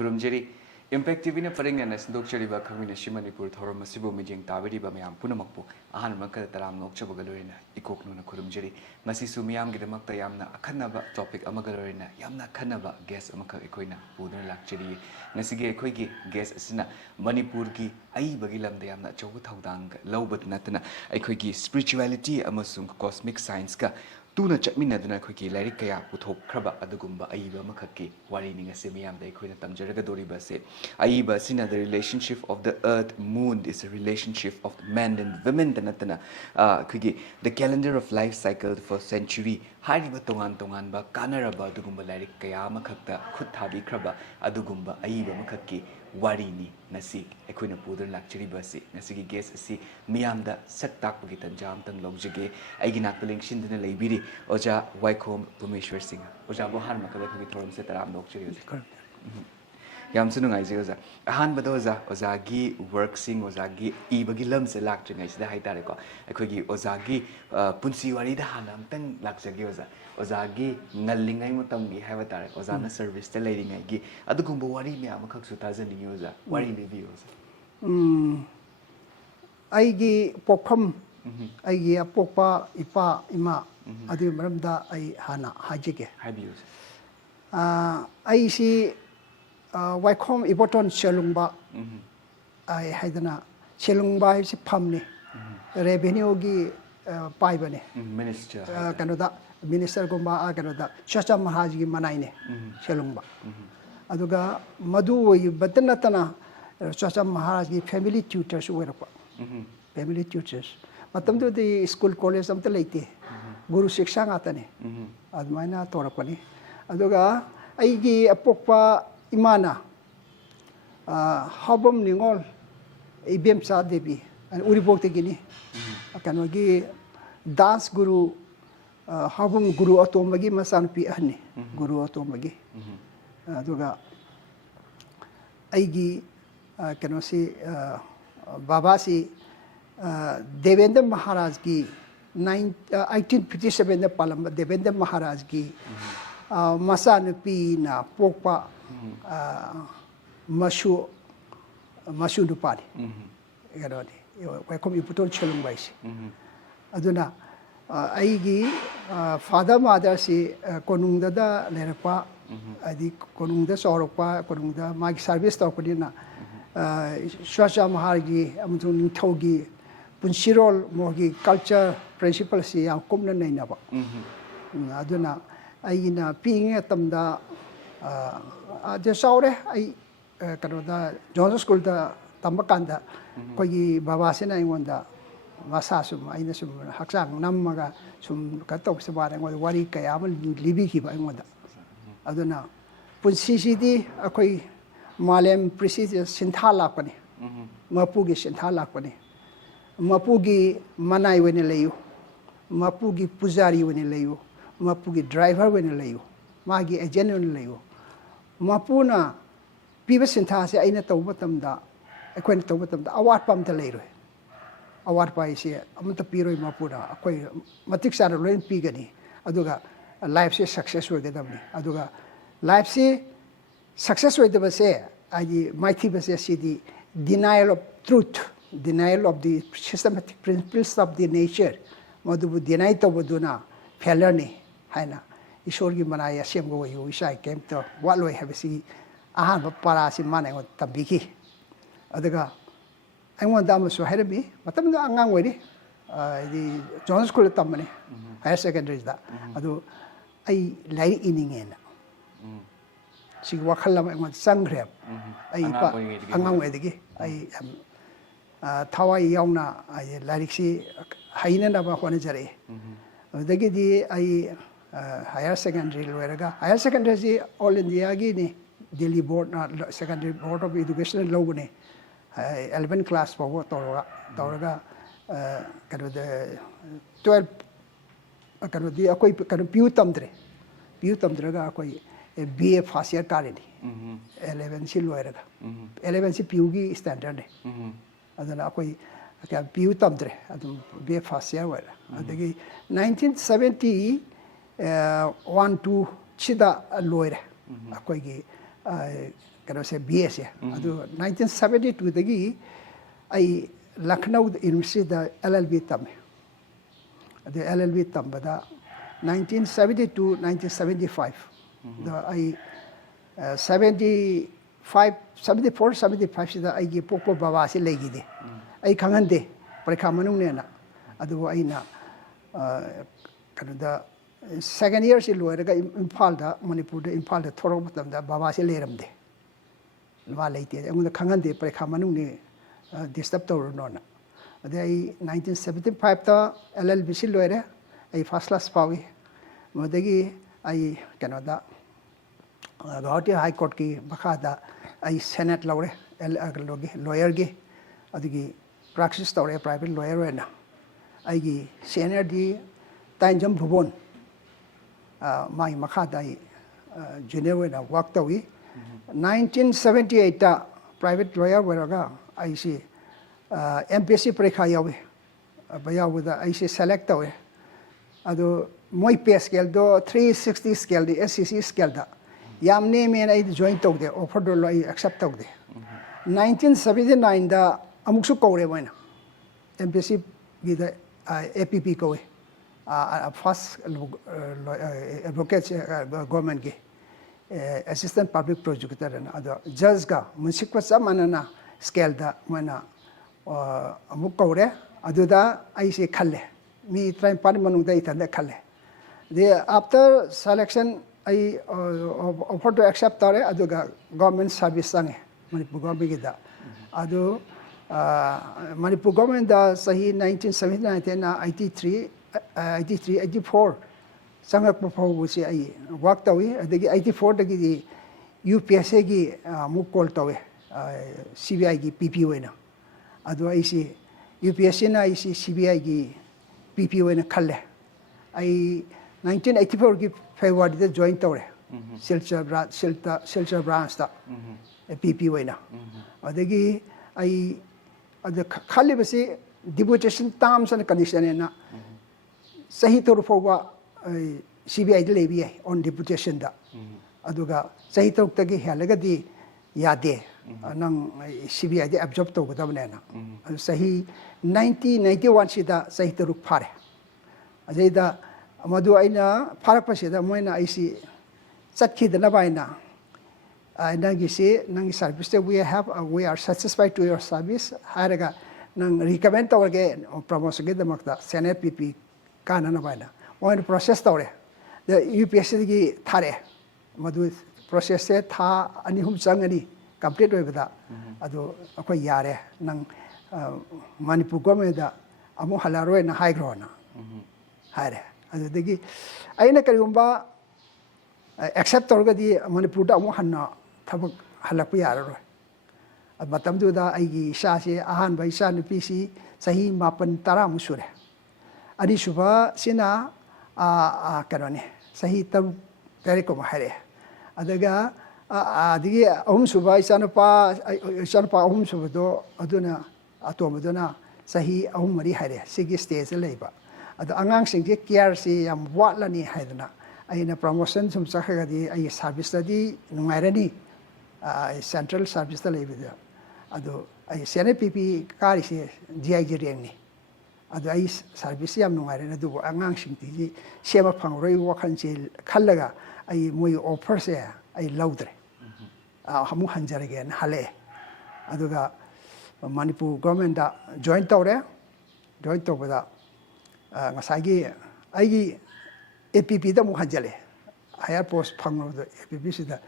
Kurumjeri, impactive in a foreign as Doctoriba Khangminasi Manipur, Thoromasibo Mijing, Tabidi Bamiam, Punamapu, Ahan Maka Taram Nokchabagalorina, Ikoknuna Kurumjeri, Masisumiam Gidamakta Yamna, Akanaba topic Amagalorina, Yamna Kanaba, guess Amaka Equina, Budan Lakcheri, Nasige Equigi, guess Asina, Manipurgi, Ai Bagilam de Yamna, Chowutang, low but Natana, Equigi, spirituality, Amasung, cosmic science. Tuna Chapminadana Quiki, Larikaya, Puto Kraba, Adugumba, Aiba Makaki, Warining a Semiam, the Equina Tamjaragadori Base. Aiba Sina, the relationship of the earth, moon is a relationship of men and women, the Natana, Quiki, the calendar of life cycle for century, Hariba Tongan, Kanaraba, Dugumba, Larikaya, Makata, Kutabi Kraba, Adugumba, Aiba Makaki. Warini nasi equina puder luxury basi nasi guest si miamda saktak pagitan jam tan logjage aiginak link shindana leibiri oja Waikhom Bhumeswar Singh oja bohan makala ki thorum se taram logjage yam sunu ngai je oja ahan bado oja gi work sing oja gi ibagi lam se lak tringai sida hai tare ko ekhoi oja gi punsi wari da hanam tan laksage oja gi ngallingai mutam gi haiba tare oja na service te leiringai gi adugumba wari me amakak su tajani oja wari lebi oja aigi pokpham aigi apokpa ipa ima adu maramda ai hana hajige habiyo ai si Waikhom Iboton Chelungba ai haidana Chelungba si phamni revenue gi paibane minister kanoda minister gumba kanoda Chacha Maharaj gi manaine Chelungba aduga madu oi batanatana Chacha Maharaj gi family tutors werapa family tutors matamdu di school college amta leite guru shiksha ngatane admaina torapani aduga aigi apokpa Imana Habam Ningol Ibem Sa Devi and Uribok Tegini Akanogi dance guru Habam Guru Atomagi Masanpi Ahni Guru Atomagi Duga Aigi Kanosi Babasi Devendra Maharaj ki 1857 Palamba Devendra Maharaj ki Masanupi na Pokpa Mashu Nupari. Waikhom Iputon Chelungba si. Aduna aigi father mother si konungda da lerapa adi konungda sorokpa konungda magi service tawpani na Chacha Maharaj gi amutun thogi punsirol mogi culture principle si yang komna naina ba. Aduna aigina pinge tamda the saure I kanoda John school da tambakanda kogi babasena ingonda masasum aina sum haksang namaga sum katop sabare ngod wari kayam libi ki ba ingonda aduna punsisi di akoi malem precision sintha lakpani mapugi sintha lakpani mapugi manai wene leyu mapugi pujari wene leyu mapugi driver wene leyu magi agent wene leyu Mapuna Piva Sintasi Aina Tomatamda, a quaint Tomatamda, a wat pump the later. A wat by say, Amata Piro Mapuna, a quay Matix are rain pigany, Aduga, a life say success with the dummy, Aduga, life say success with the say, I mighty the denial of truth, denial of the systematic principles of the nature, Madu deny to Waduna, Pelani, Hina. Ishorgi manaya semgo yu isai kem to waloi habisi ahan para si manai ngot tabiki adaga aingon dam so herabi matam da angang weri di John school tamane higher secondary da adu ai lai iningena si wakhalam aingon sangrep ai pa angang wedigi ai thawai yauna ai larik si haina na ba hone jare adagi di ai higher secondary loeraga higher secondary all India gi ni Delhi board secondary board of education logo ni 11 class power toraga kano de 12 kano di akoi kano piu tamdre ga akoi BA first year kare ni 11 si loeraga 11 si piu gi standard ni adana akoi piu tamdre adum BA first year wera adagi 1970 1 2 chida loire akoi gi kano se BS ya adu 1972 dagi ai Lucknow University da LLB tame adu LLB tambada 1972 1975 da ai 74 75 sida ai gi popo baba se legide ai khangande parekha manung ne na adu ai na kano da second year si loiraga Imphal da Manipur da Imphal da thorok matam da baba se leramde wa leite engunda khangande parekha manung ne disturb tawro no na ade ai 1975 ta LLB si loire ai first class pawi modagi ai kano da Guwahati High Court ki bakha da ai Senate lawre lawyer gi adigi practice tawre private lawyer na ai gi senior di Tanjam Bhubon mai makha da ai junior na work tawi 1978 ta private lawyer weraga ai si MPSC parekha yawi bayaw da ai si select tawe ado moi pay scale do 360 scale di SCC scale da yamne men ai join tawde offer do ai accept tawde 1979 da amuksu kore moina MPSC gi da APP kowe first advocate government gi assistant public prosecutor na ado judge ga municipal samana scale da moina amuk kore adu da ai se khalle mi train pan manung da itanda khalle the after selection I offer to accept tare aduga government service sange Manipur government gida adu Manipur government da sahi 1979 na 83 sangak proposal si ai work tawi adagi 84 dagi UPSC gi mu call tawi CBI gi PPO na adu ai si UPSC na ai si CBI gi PPO na khalle ai 1984 ki February da join tawre Silchar branch da PPO na adagi ai adu khali basi deputation terms and condition na sahi tour fowa CBI de lebi on deputation da aduga sahi tour tagi halaga di yade nang CBI de absorb to godabne na sahi 1991 sida sahi tour phare ajaida amadu aina pharak pasida moina aisi chatkidana baina nangi se nangi service we are satisfied to your service haraga nang recommend tawge promotion ge damakta Senate PP kana na baina one process tawre the UPSC gi thare madu process se tha ani hum changani complete oibada adu akoi yare nang Manipur government da amu halaroi na high ground na hare adagi aina karigumba accept tawgadi Manipur da amu hanna thabak halakpa yararoi matamdu da aigi sha se ahan bai sha nupi si sahi mapan tara musure ani suba sina kanone sahi tam tare ko mahare adaga adigi ahum suba isanapa ahum suba do aduna atomuduna sahi ahum mari hare sigi stage leiba adu angang sing ge care si yam watlani haidana aina promotion sum sakhagadi ai service di nungairani central service da leibida adu ai CNPP kari si GIG rengni adu ai service yam nungairana du angang sing ti sema phangroi wakhan che khallaga ai moi offer se ai laudre hamu hanjarage hale aduga Manipur government da join tawre join tawbada ngasagi aigi APP da mu hanjale higher post phangro da APP sida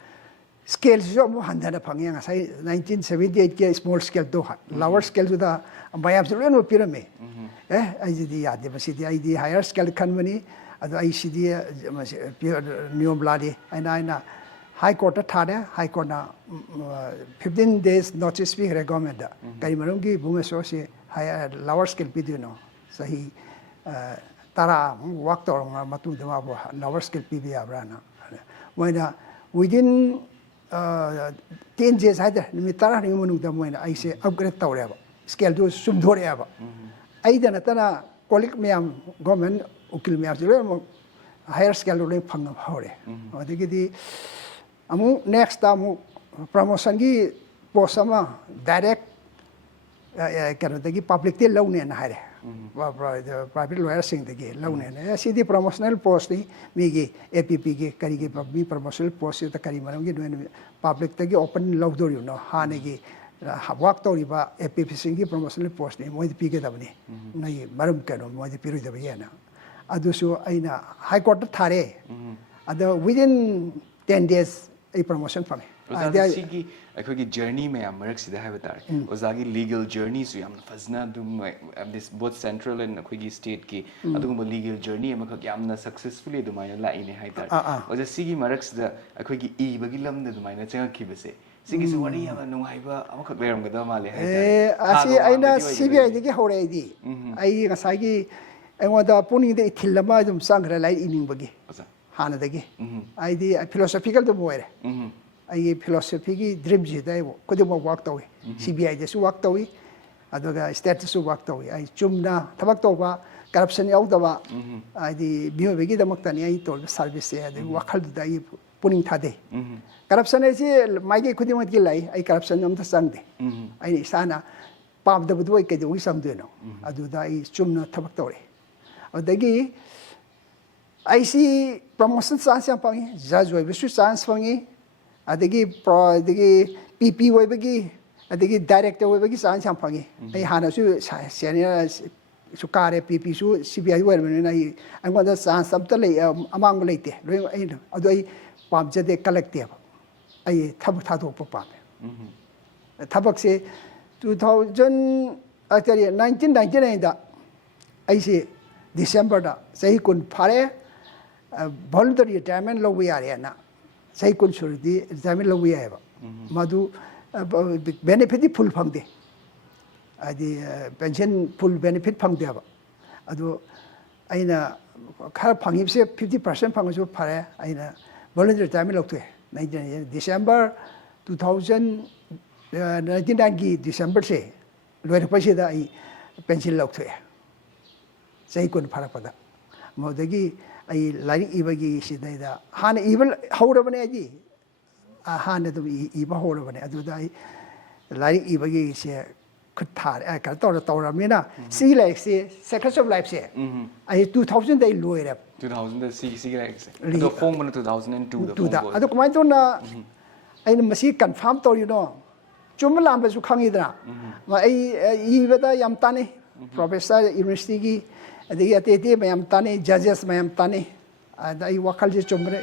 scale jo mu handana phangya ngasai 1978 ke small scale do lower scale da bayam se no pirame aidi yade basidi aidi higher scale khanmani adu ICD niom bladi aina high court thade high court na 15 days notice bi recommend da kai marungi Bhumeswar se higher lower scale pidino sahi tara work to matu dama bo lower scale PB abrana when within 10 days hada mi tara ni munu da moina ai se upgrade tawre ba scale do sum dhore ba ai da natana colleague meam government ukil meam jule higher scale lo phang hore adigi di amu next amu promotion gi post ama direct kanadagi public te lawne na hare private lawyer sing dagi lawne na sidi promotional post ni mi gi app gi kari gi mi promotional post ta kari maram gi public te gi open lawdor you no hane gi work to riba app sing gi promotional post ni moi pi ge dabni nai maram kano moi pi ru dabi yana adusu aina high court thare ado within 10 days a promotion pang Sigi akhoi journey me amarak sida hai batar ozagi legal journey su yamna fazna dum this both central and akhoi state ki adugum legal journey ama khak yamna successfully dumaina la ine hai tar oja sigi marak sida akhoi e bagi lam da dumaina chang ki base sigi su wari yamna nungai ba ama khak leram gada male hai tar asi aina CBI digi hore di ai ngasai gi engoda puni de thilama dum sangra lai ining bagi hana dagi ai di philosophical dum were ai philosophy gi dream ji dai ko de work tawi CBI de su work tawi adoga state su work tawi ai chumna thabak tawba corruption yaw dawa ai di bio begi da maktani ai tol service ya de wakhal da ai puning thade corruption ai si mai gi khudi mat gi lai ai corruption nam ta sang de ai isana pam da budoi ke de wi sam de no adu da ai chumna thabak tawre adagi ai si promotion chance yang pangi judge oi bisu chance pangi adagi PP oibagi adagi director oibagi chance yang pangi ai hana su senior su kare PP su CBI wer men ai angwa chance sabta lei amang leite loi ai adu ai pamje de collective ai thabak thadok pa pam thabak se 1999 da ai se December da sahi kun phare voluntary retirement lo wi are na sai kun surdi retirement lo wi aba madu benefit full phangde adi pension full benefit phangde aba adu aina khar phangib se 50% phangasu phare aina voluntary retirement lo thue 19 December 2019 gi December se loir paise da ai pension lo thue sai kun phara pada modagi ai lari ibagi sidaida hana ibal hawrabane aji hana dum iba hawrabane adu dai lari ibagi se khuthar ka tawramina si like se secrets of life se ai 2000 dai loire 2000 da si like se do form 2002 da adu kumai to na ai masi confirm to you know chumlam ba su khangidra ma ai ibada yam tane professor university gi adigi atete mayam tane judges mayam tane ai wakal je chumre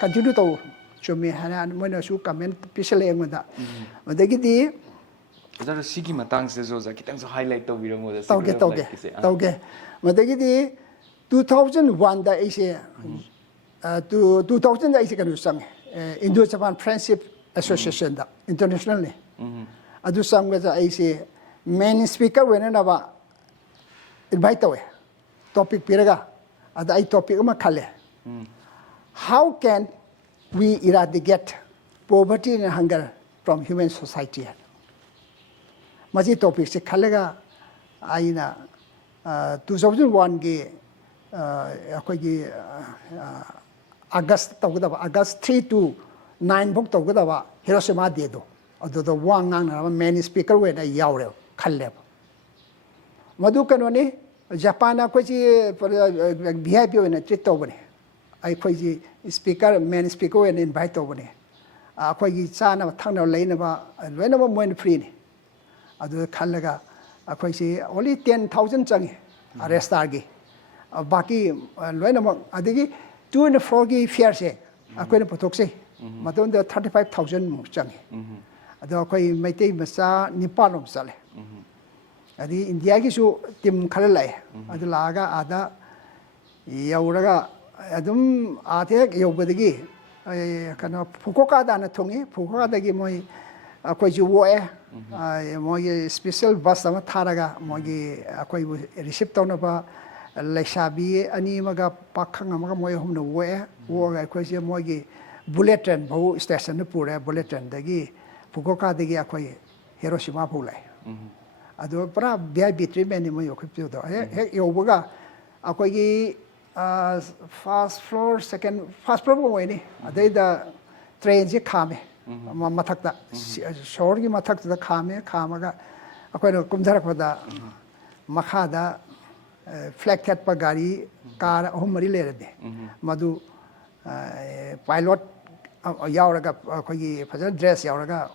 continue to chumi hana moina su comment pisale ngada adagi di zara sigi matang se zo za kitang so highlight to biro mo da tauge adagi di 2001 da ise 2000 da ise kanu sang Indo Japan Friendship Association da international ne adu sang ga ise main speaker wena ba invite away topic piraga ada ai topic ma khale how can we eradicate poverty and hunger from human society maji topic se khalega aina 2001 ge akoi gi August tawgada August 3 to 9 bok tawgada ba Hiroshima de do ado do wang nang na main speaker we na yawre khalle madu kanoni Japan ko ji VIP na treat to bane ai ko ji speaker main speaker and invite to bane a ko ji chana thangna leina ba loina ba moin free ni adu khallaga a ko ji only 10000 changi arrest argi baki loina ma adigi 204 gi fair se a ko ne potok se madon da 35000 changi adu ko maitei masa nipalom sale adi India ki su tim khalalai adu laga ada yauraga adum ate yobadagi kana Fukuoka da na thongi Fukuoka dagi moi akoi ju wo moi special bus ama tharaga moi akoi receive tawna ba laisabi ani maga pakhang amaga moi humna wo ga akoi je moi gi bullet train bau station na pura bullet train dagi Fukuoka dagi akoi Hiroshima bulai ado para VIP treatment ni mo yokipyo do he yobuga akoi gi first floor mo ni adai da train je khame mathakta shor gi mathakta khame khamaga akoina kumdharakpada makhada flag cat pa gari car ahum mari lerade madu pilot yauraga akogi phajana dress yauraga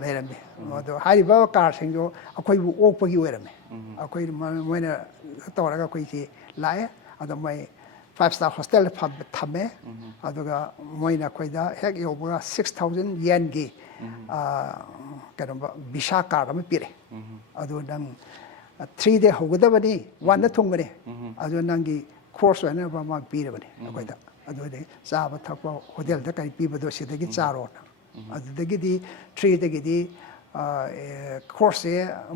lerame madu hariba car singjo akoi bu okpagi oirame akoi moina tawraga koi ki lae adamai 5-star hostel thame aduga moina koida hek yobuga 6,000 yen gi kanamba visa card am pire adu nang 3 day hogadabani 1 da thungbani adu nangi course ena ba ma pire bani koida adu de saba thakwa hotel da kai pibado sidagi charo adu dagi di 3 dagi di course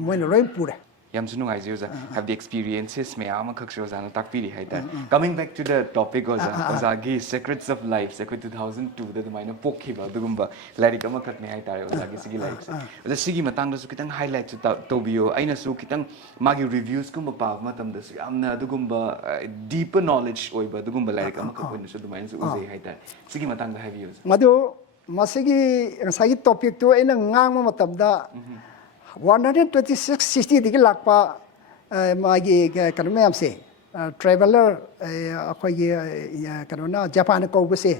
moina roim pure Yamsunu Izoza have the experiences may Amakakshozana Takpiri Haida. Coming back to the topic Ozagi Secrets of Life, Secret 2002, the minor Pokiba, the Gumba, Larikama Kaknehai, Ozagi Sigi likes. The Sigi Matanga Sukitan highlights Tobio, Aina Sukitan, Magi reviews Kumba, Matam, the Gumba, deeper knowledge over the Gumba Larikama, so the minds of Uzi Haida. Sigi Matanga have used. Madu Masigi Sagi topic to in a Ngama Matabda. 12660 digi lakpa magi kanome amse traveler akhoi kanona Japan ko bse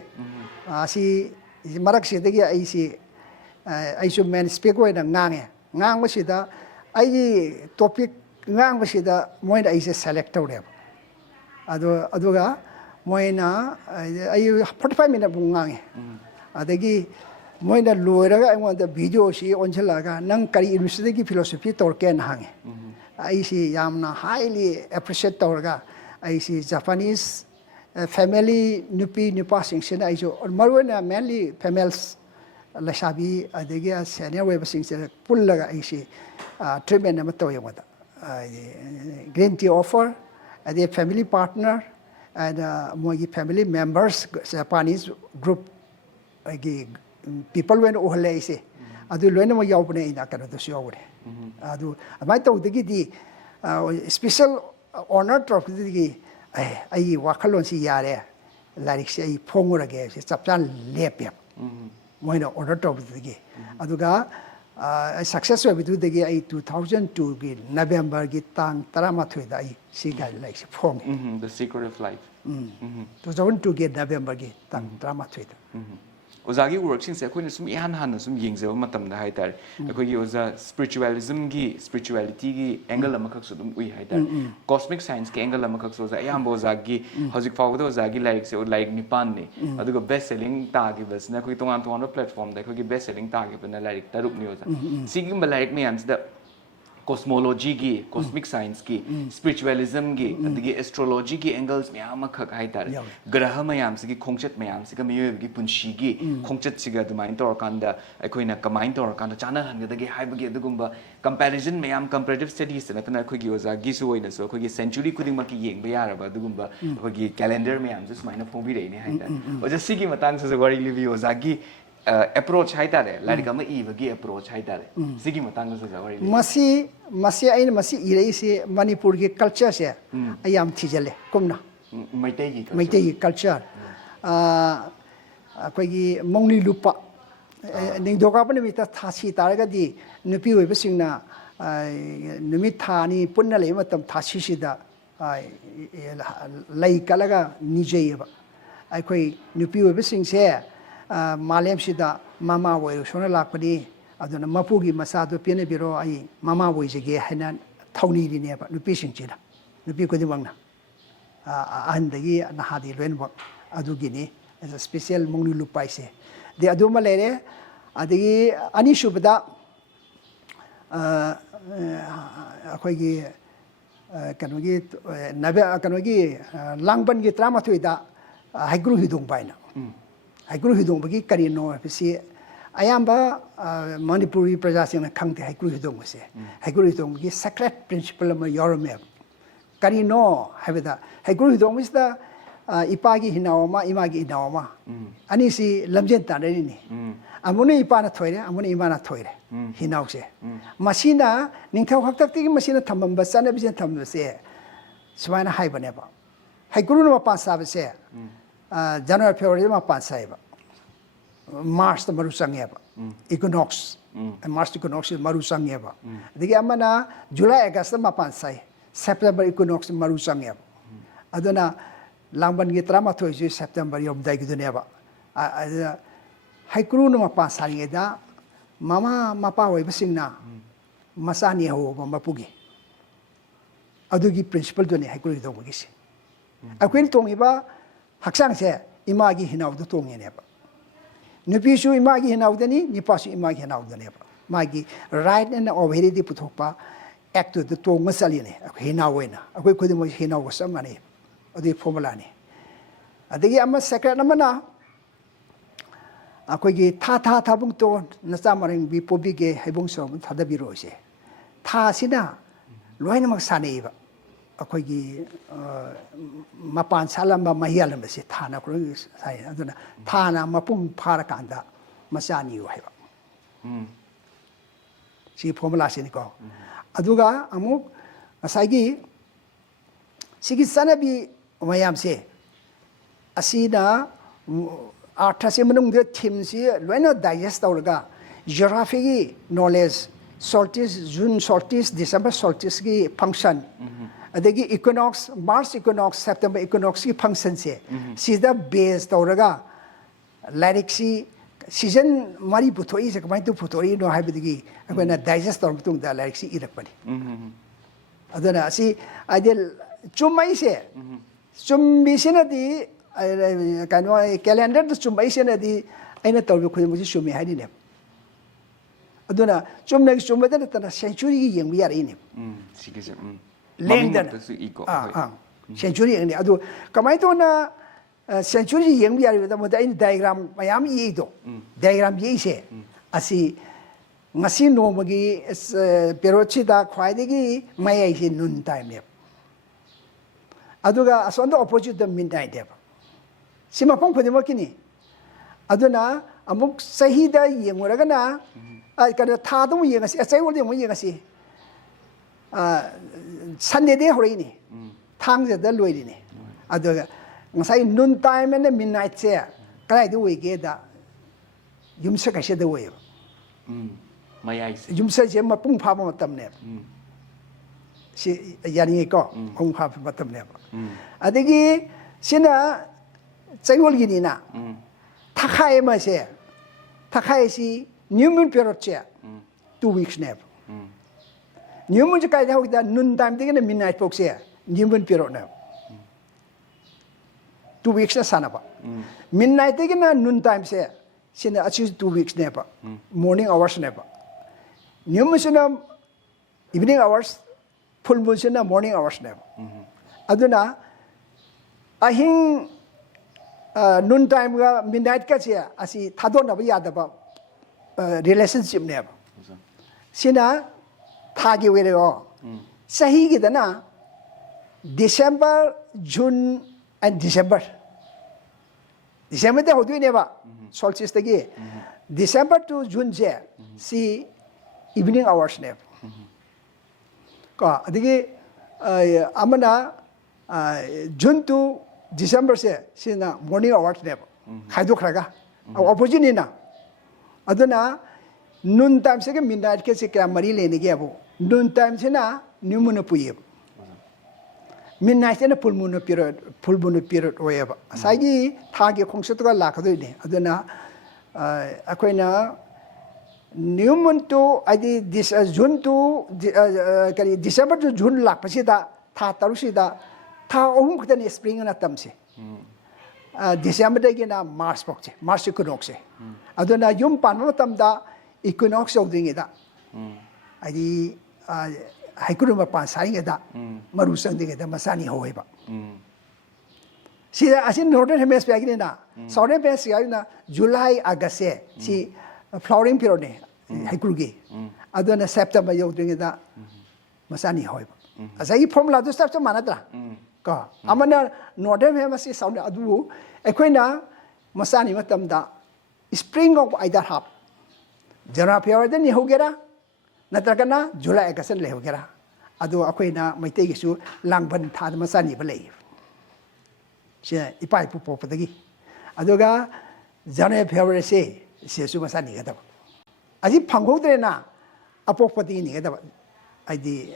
asi marak se digi ai su men speak way na ngang ba sida ai topic ngang ba sida moina ai se select tawre aduga moina ai 45 minute bu ngange adagi moina loiraga I want the video si onchalaga nang kari university ki philosophy torken hange I see yamna highly appreciate torga I see Japanese family nupi nupa singsen I so marwana mainly females lasabi adegi senior web singsen pullaga I see treatment am to yamada green tea offer the family partner and mogi family members Japanese group people when ohale se adu loina mo yaubne ina kana to siawre adu amai to digi special honor trophy digi ai wakhalon si yare larik se ai phongurage se chapchan lepya moina honor trophy digi aduga success we do digi ai 2002 gi November gi tang 13 da ai si ga like se phong The Secret of Life 2002 gi November gi tang 13 Ozagi works in Sequin sum ihan han sum yingzo matam da haidar akogi oza spiritualism gi spirituality gi angle amakak sudum ui haidar cosmic science ki angle amakak so za yam bozagi hojik fawdo ozagi like se like nipan ni adugo best selling ta gi bas na koi tongan tongan platform da koi best selling ta gi na like taruk ni oza sigim ba like me am da cosmology gi cosmic science ki spiritualism gi adigi astrology gi angles myam khak haidar graha mayam sigi khongchat mayam siga miyoy gi punshi gi khongchat siga dumain tor kanda akoina kamain tor kanda chana hanga dagi haibagi adugumba comparison mayam comparative studies na tana khoi gi oza gi su oina so khoi gi century kuding maki yeng ba yaraba adugumba khoi gi calendar mayam just maina phongbi rei ni haidar oja sigi matang sa wari livi oza gi approach haidare like ama ibagi approach haidare sigi matang sa wari masi ain masi irei se Manipur ki culture se ayam thijale kumna maitai ki culture akoi gi mongli lupa ning doka pa ni ta thasi taraga di nupi oi basingna numi thani punna le matam thasi sida lai kalaga nijei ba akoi nupi oi basing se malem sida mama woi sona lakpani aduna mapugi masado piane biro ai mama woi jege hana thawni ri ne ba nupi singchina nupi ko dimangna andagi na hadi lenwa adugi ni as a special mongni lupai se de aduma lere adigi ani shubda akoigi kanogi nabe kanogi langban gi trama thuida haigru hidung baina haigru hidung bagi karino pisi ayamba Manipuri prajasina khangte haigru hidung se haigru hidung gi sacred principle ma yorome karino habida haigru hidung is the ipagi hinawama imagi hinawama ani si lamjen tanari ni amune ipana thoire amune imana thoire hinawse masina ningthau haktakti gi masina thambam basana bisen thambase swaina haibane ba haiguru no pa sabase January February ma pa saiba Mars the maru sangeba equinox Mars equinox maru sangeba digi amana July August mapan sai September equinox maru sangeba aduna langban gi trama thoi September yom dai giduneba haikru no mapan saringeda mama mapa wai basingna masani ho mapugi adugi principle doni haikru do magisi akwin tongiba haksang se imagi hinaw do tongeneba nupisu imagi hinaudani nipasu imagi hinaudaneba magi right and overhead puthokpa act to the tong masaline hinawena akoi khudimo hinaw samani adi formula ni adigi amma second amana akoi gi tha thabung to nacha maring bi pobige haibung som thadabiro se tha sina loina mak saneiba akoi gi mapan salamba mahialam se thana kro sai aduna thana mapung phara kanda masani yo haiba si formula se ni ko aduga amuk asagi sigi sanabi mayam se asina arthase manung de thim si loina digest tawraga geography knowledge solstice June solstice December solstice ki function adagi equinox Mars equinox September equinox ki function se sida base tawraga lyrics season mari puthoi se kamai tu puthoi no haibidigi akona digest tawr tung da lyrics irakpani adana si ideal chumai se chumbi sinadi kano calendar tu chumai sinadi aina tawbi khudmu si chumi haidi ne aduna chumna chumada ta century gi yengbi yar ini sigise lengdan century ni adu kamai to na century yengbi yar da mo da in diagram mayam yi do diagram yi se asi ngasi no magi perochi da khwaidegi mayai se nun time ne aduga asonda opposite the midnight deba sima pong phodi makini aduna amuk sahida yenguraga na kana tha dum yengasi achai wol dum yengasi Sunday de horini thang je da loiri ne aduga ngasai noon time and midnight se kai du wege da yumsa ka se da we mayai yumsa je ma pung pha ma tam ne si yani ko pung pha ma tam ne adigi sina chaiwol gini na thakai ma se thakai si new moon period che 2 weeks ne new moon je kai da ho da noon time de midnight pok se new moon period ne 2 weeks na sana ba midnight de na noon time se sina achi 2 weeks ne ba morning hours ne ba new moon sina evening hours full moon sina morning hours ne ba aduna ahing noon time ga midnight ka che asi thadon na ba ya da ba relationship ne ba sina thagi we ro sahi gi da na December June and December de hodu ne ba solstice de gi December to June je si evening hours ne ko adigi amana June to December se sina morning hours ne khaido khraga opposite ni na aduna noon time se ke midnight ke se ka mari lene ge abo noon time se na new moon puye midnight se na full moon period oyeba asagi thagi khongset ga lakadoi ne aduna akoina new moon to adi this June to kari December to June lakpasi da tha tarusi da tha ohum khutani spring na tamse December de na Mars pokche Mars equinox se aduna yum panma tamda equinox odinge da adi haikuru ma pan sainge da maru sangdinge da masani hoeba si asin northern hemisphere gi na southern hemisphere na July August se si flowering period ne haikuru gi aduna September yodinge da masani hoeba asai formula do start manadra ka amana northern hemisphere sound adu ekoina masani matamda spring of either half January period ni hogera natragana July August le hogera adu akoina maitei gisu langban thad masani balei se ipai pu popdagi aduga January February se su masa ni gada aji phangho de na apokpati ni gada aidi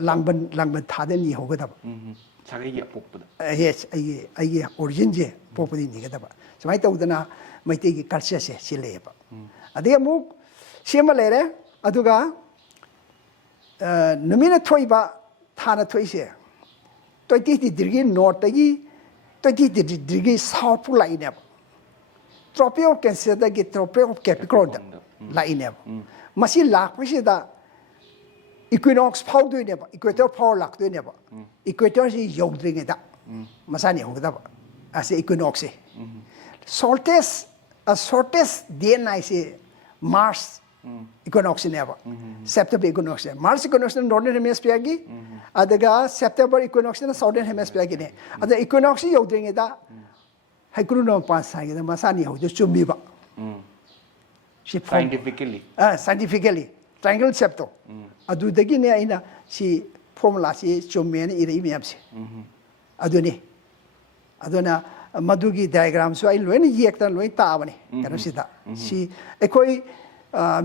langban thade ni ho gada sagai gi apokpada yes ai origin je popadi ni gada samai tawdana maite gi culture se chile ba ade mu sema lere aduga numina thoiba thana thoise 20 degree north gi 20 degree south pu lai ne tropical cancer da gi tropical capricorn lai ne masi lak pisi da equinox phau do ne ba equator phau lak do ne ba equator si yodring da masani ho da ba as equinox se solstice a shortest day and night se Mars equinox ne ba September equinox Mars equinox northern hemisphere gi adaga September equinox na southern hemisphere gi ne ada equinox yodring da haikuru no pa sai da masani ho ju chumi ba scientifically triangle shape to adu dagi ne aina si formula si chumi ne iri mi amse adu ne aduna madugi diagram so ai loin yekta loin ta bane kanu sida si ekoi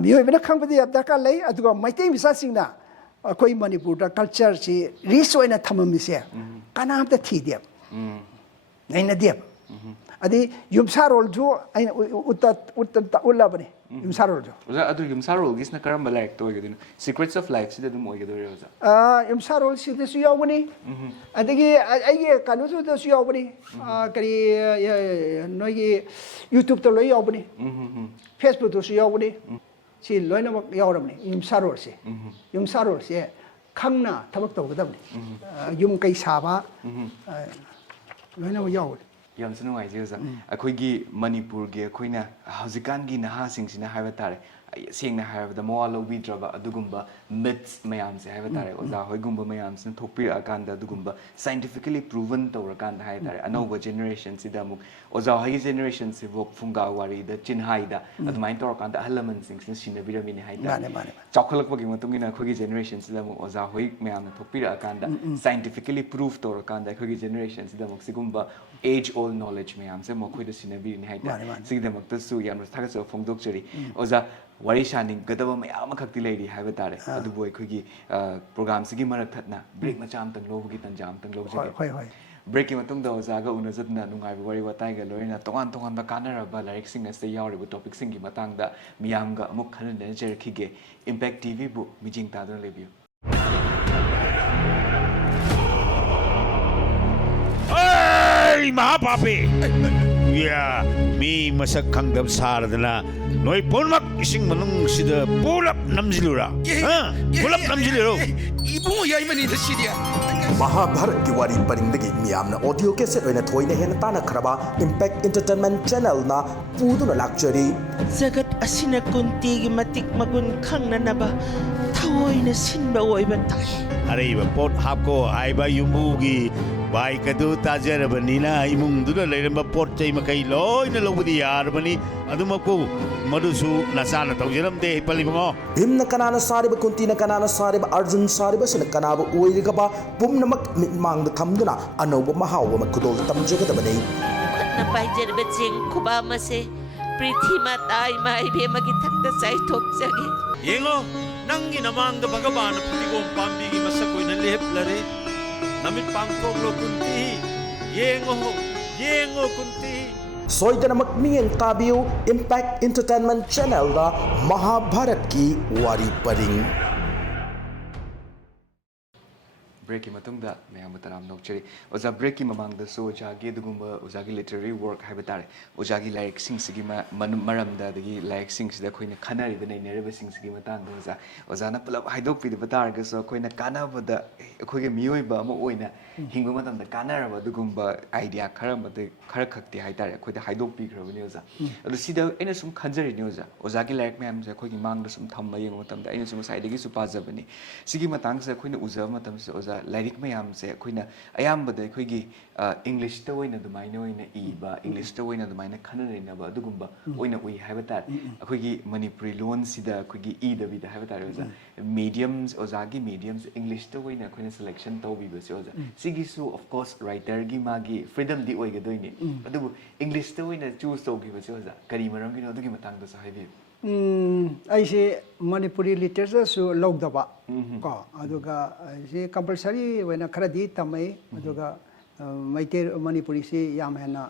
mioi bena khangpadi abda ka lei aduga maitei misa singna akoi manipur da culture si risoina thamam se kanam ta thi dia naina dia adi yumsarol jo ai utta ulla bane yumsarol jo oza adu yumsarol gisna karam balak to gedin secrets of life sida dum oige dore oza yumsarol sida su yawani adagi ai kanu su da su yawani kari noi youtube to lo yawani Facebook to su yawani si loina mak yawramni yumsarol se khangna thabak to gadamni yum kai saba loina yawani yam sunu ai je za akhoi gi manipur ge khoina haujikan gi naha sing sina haiba tare singna haiba da mo lo bi draba adugumba myths mayam se haiba tare oza hoi gumba mayam sin thokpi akanda adugumba scientifically proven to rakanda hai tare anova generation sida mu oza hoi generation se vok funga wari da chinhai da adumai to rakanda halaman sing sin sina birami ni hai da chakhalak bagi matung ina khoi gi generation sida mu oza hoi mayam thokpi akanda scientifically prove to rakanda khoi gi generation sida mu sigumba age old knowledge mayam se mo khoi da sina bir ni hai da sigda mak ta su yam thaga so phongdok chari oza wari shaning gadaba mayam khakti leiri haiba tare adu boy khogi program sigi marak thatna break macham tang lobugi tanjam tang lobje hoi break ki matung da oza ga unajatna nungai wari watai ga loina tongan da kanaraba lyric sing as yauri bu topic sing gi matang da miyam ga amuk khanan ne jer khige impact tv bu mijing ta don lebiu Hey, Mahapapi! Yeah, me masak kangdam saradana. Noi ponmak ising manung sida pulap namjilura. Pulap namjiluro. Ibu yai mani da sidia. Mahabharat ki wari paringdagi miyamna audio cassette oina thoina hena tana khraba Impact Entertainment Channel na puduna lakchari. Zagat asina kunti gi matik magun khangna naba thawoina sinba oiba tai. Areba pot hapko aiba yumbugi bai kadu tajarabani imung duna leiramba pot chai makai loina lobudi yarabani adumaku madusu nasana tawjaram de palibango Himna kanana sariba kuntina kanana sariba Arjun sariba sina kanaba oirigaba pumnamak mitmang da thamduna anoba mahawa makudol tamjagadabani Khatna paijarba jeng kuba mase prithima tai mai be magi thakta sai thok jage Yengo nangi namang da bagabana putigom pambigi masakoy na leplare Namit pangkog lo kunti yengo kunti Soidana makmiyang tabiyo Impact Entertainment Channel da Mahabharat ki wari paring break ki matung da mayam taram nokchari oza break ki mamang da so jagi dugumba ozagi literary work haiba tare ozagi lyric sing sigi maram da dagi lyric sing sida khoina khanari da nei nereba sing sigi matang da oza na pulap haidok pi da tar ga so khoina kana bada khoi ge miyoi ba ma oina hingba matam da kanara ba dugumba idea khara ma de khara khakti hai tare khoi da haidok pi khrabani oza adu sida ena sum khanjari ni oza ozagi lyric mayam se khoi gi mang da sum thamma yeng matam da ena sum sai dagi su pa jabani sigi matang se khoina uza matam se oza ꯂꯥꯏꯔꯤꯛ ꯃꯌꯥꯝꯁꯦ ꯑꯩꯈꯣꯏꯅ ꯑꯌꯥꯝꯕꯗ ꯑꯩꯈꯣꯏꯒꯤ ꯏꯪꯂꯤꯁꯇ ꯑꯣꯏꯅ ꯑꯗꯨꯃꯥꯏꯅ ꯑꯣꯏꯅ ꯏꯕ ꯏꯪꯂꯤꯁꯇ ꯑꯣꯏꯅ ꯑꯗꯨꯃꯥꯏꯅ ꯈꯟꯅ ꯅꯩꯅꯕ ꯑꯗꯨꯒꯨꯝꯕ ꯑꯣꯏꯅ ꯎꯏ ꯍꯥꯏꯕ ꯇꯥꯔꯦ ꯑꯩꯈꯣꯏꯒꯤ ꯃꯅꯤꯄꯨꯔꯤ ꯂꯣꯟꯁꯤꯗ ꯑꯩꯈꯣꯏꯒꯤ ꯏꯗꯕꯤꯗ ꯍꯥꯏꯕ ꯇꯥꯔꯦ ꯑꯣꯖꯥ ꯃꯤꯗꯤꯌꯝꯁ ꯑꯣꯖꯥꯒꯤ ꯃꯤꯗꯤꯌꯝꯁ ꯏꯪꯂꯤꯁꯇ ꯑꯣꯏꯅ ꯑꯩꯈꯣꯏꯅ ꯁꯦꯂꯦꯛꯁꯟ ꯇꯧꯕꯤꯕꯁꯦ ꯑꯣꯖꯥ ꯁꯤꯒꯤꯁꯨ ꯑꯣꯐ ꯀꯣꯔꯁ ꯔꯥꯏꯇꯔꯒꯤ ꯃꯥꯒꯤ ꯐ꯭रीडꯝꯗꯤ ꯑꯣꯏꯒꯗꯣꯏꯅꯤ ꯑꯗꯨꯕꯨ ꯏꯪꯂꯤꯁꯇ ꯑꯣꯏꯅ ꯆꯨꯁ ꯇꯧꯈꯤꯕꯁꯦ ꯑꯣꯖꯥ ꯀꯔꯤ ꯃꯔꯝꯒꯤꯅꯣ ꯑꯗꯨꯒꯤ ꯃꯇꯥꯡꯗꯁꯨ ꯍꯥꯏꯕꯤꯌꯨ ꯑꯩꯁꯦ ꯃꯅꯤꯄꯨꯔꯤ ꯂꯤꯇꯔꯦꯆꯔꯁꯨ ꯂꯧꯗꯕ ꯀꯣ ꯑꯗꯨꯒ ꯁꯤ ꯀꯝꯄꯜꯁꯔꯤ ꯑꯣꯏꯅ ꯈꯔꯗꯤ ꯇꯝꯃꯦ ꯑꯗꯨꯒ ꯃꯩꯇꯩ ꯃꯅꯤꯄꯨꯔꯤꯁꯤ ꯌꯥꯝ ꯍꯦꯟꯅ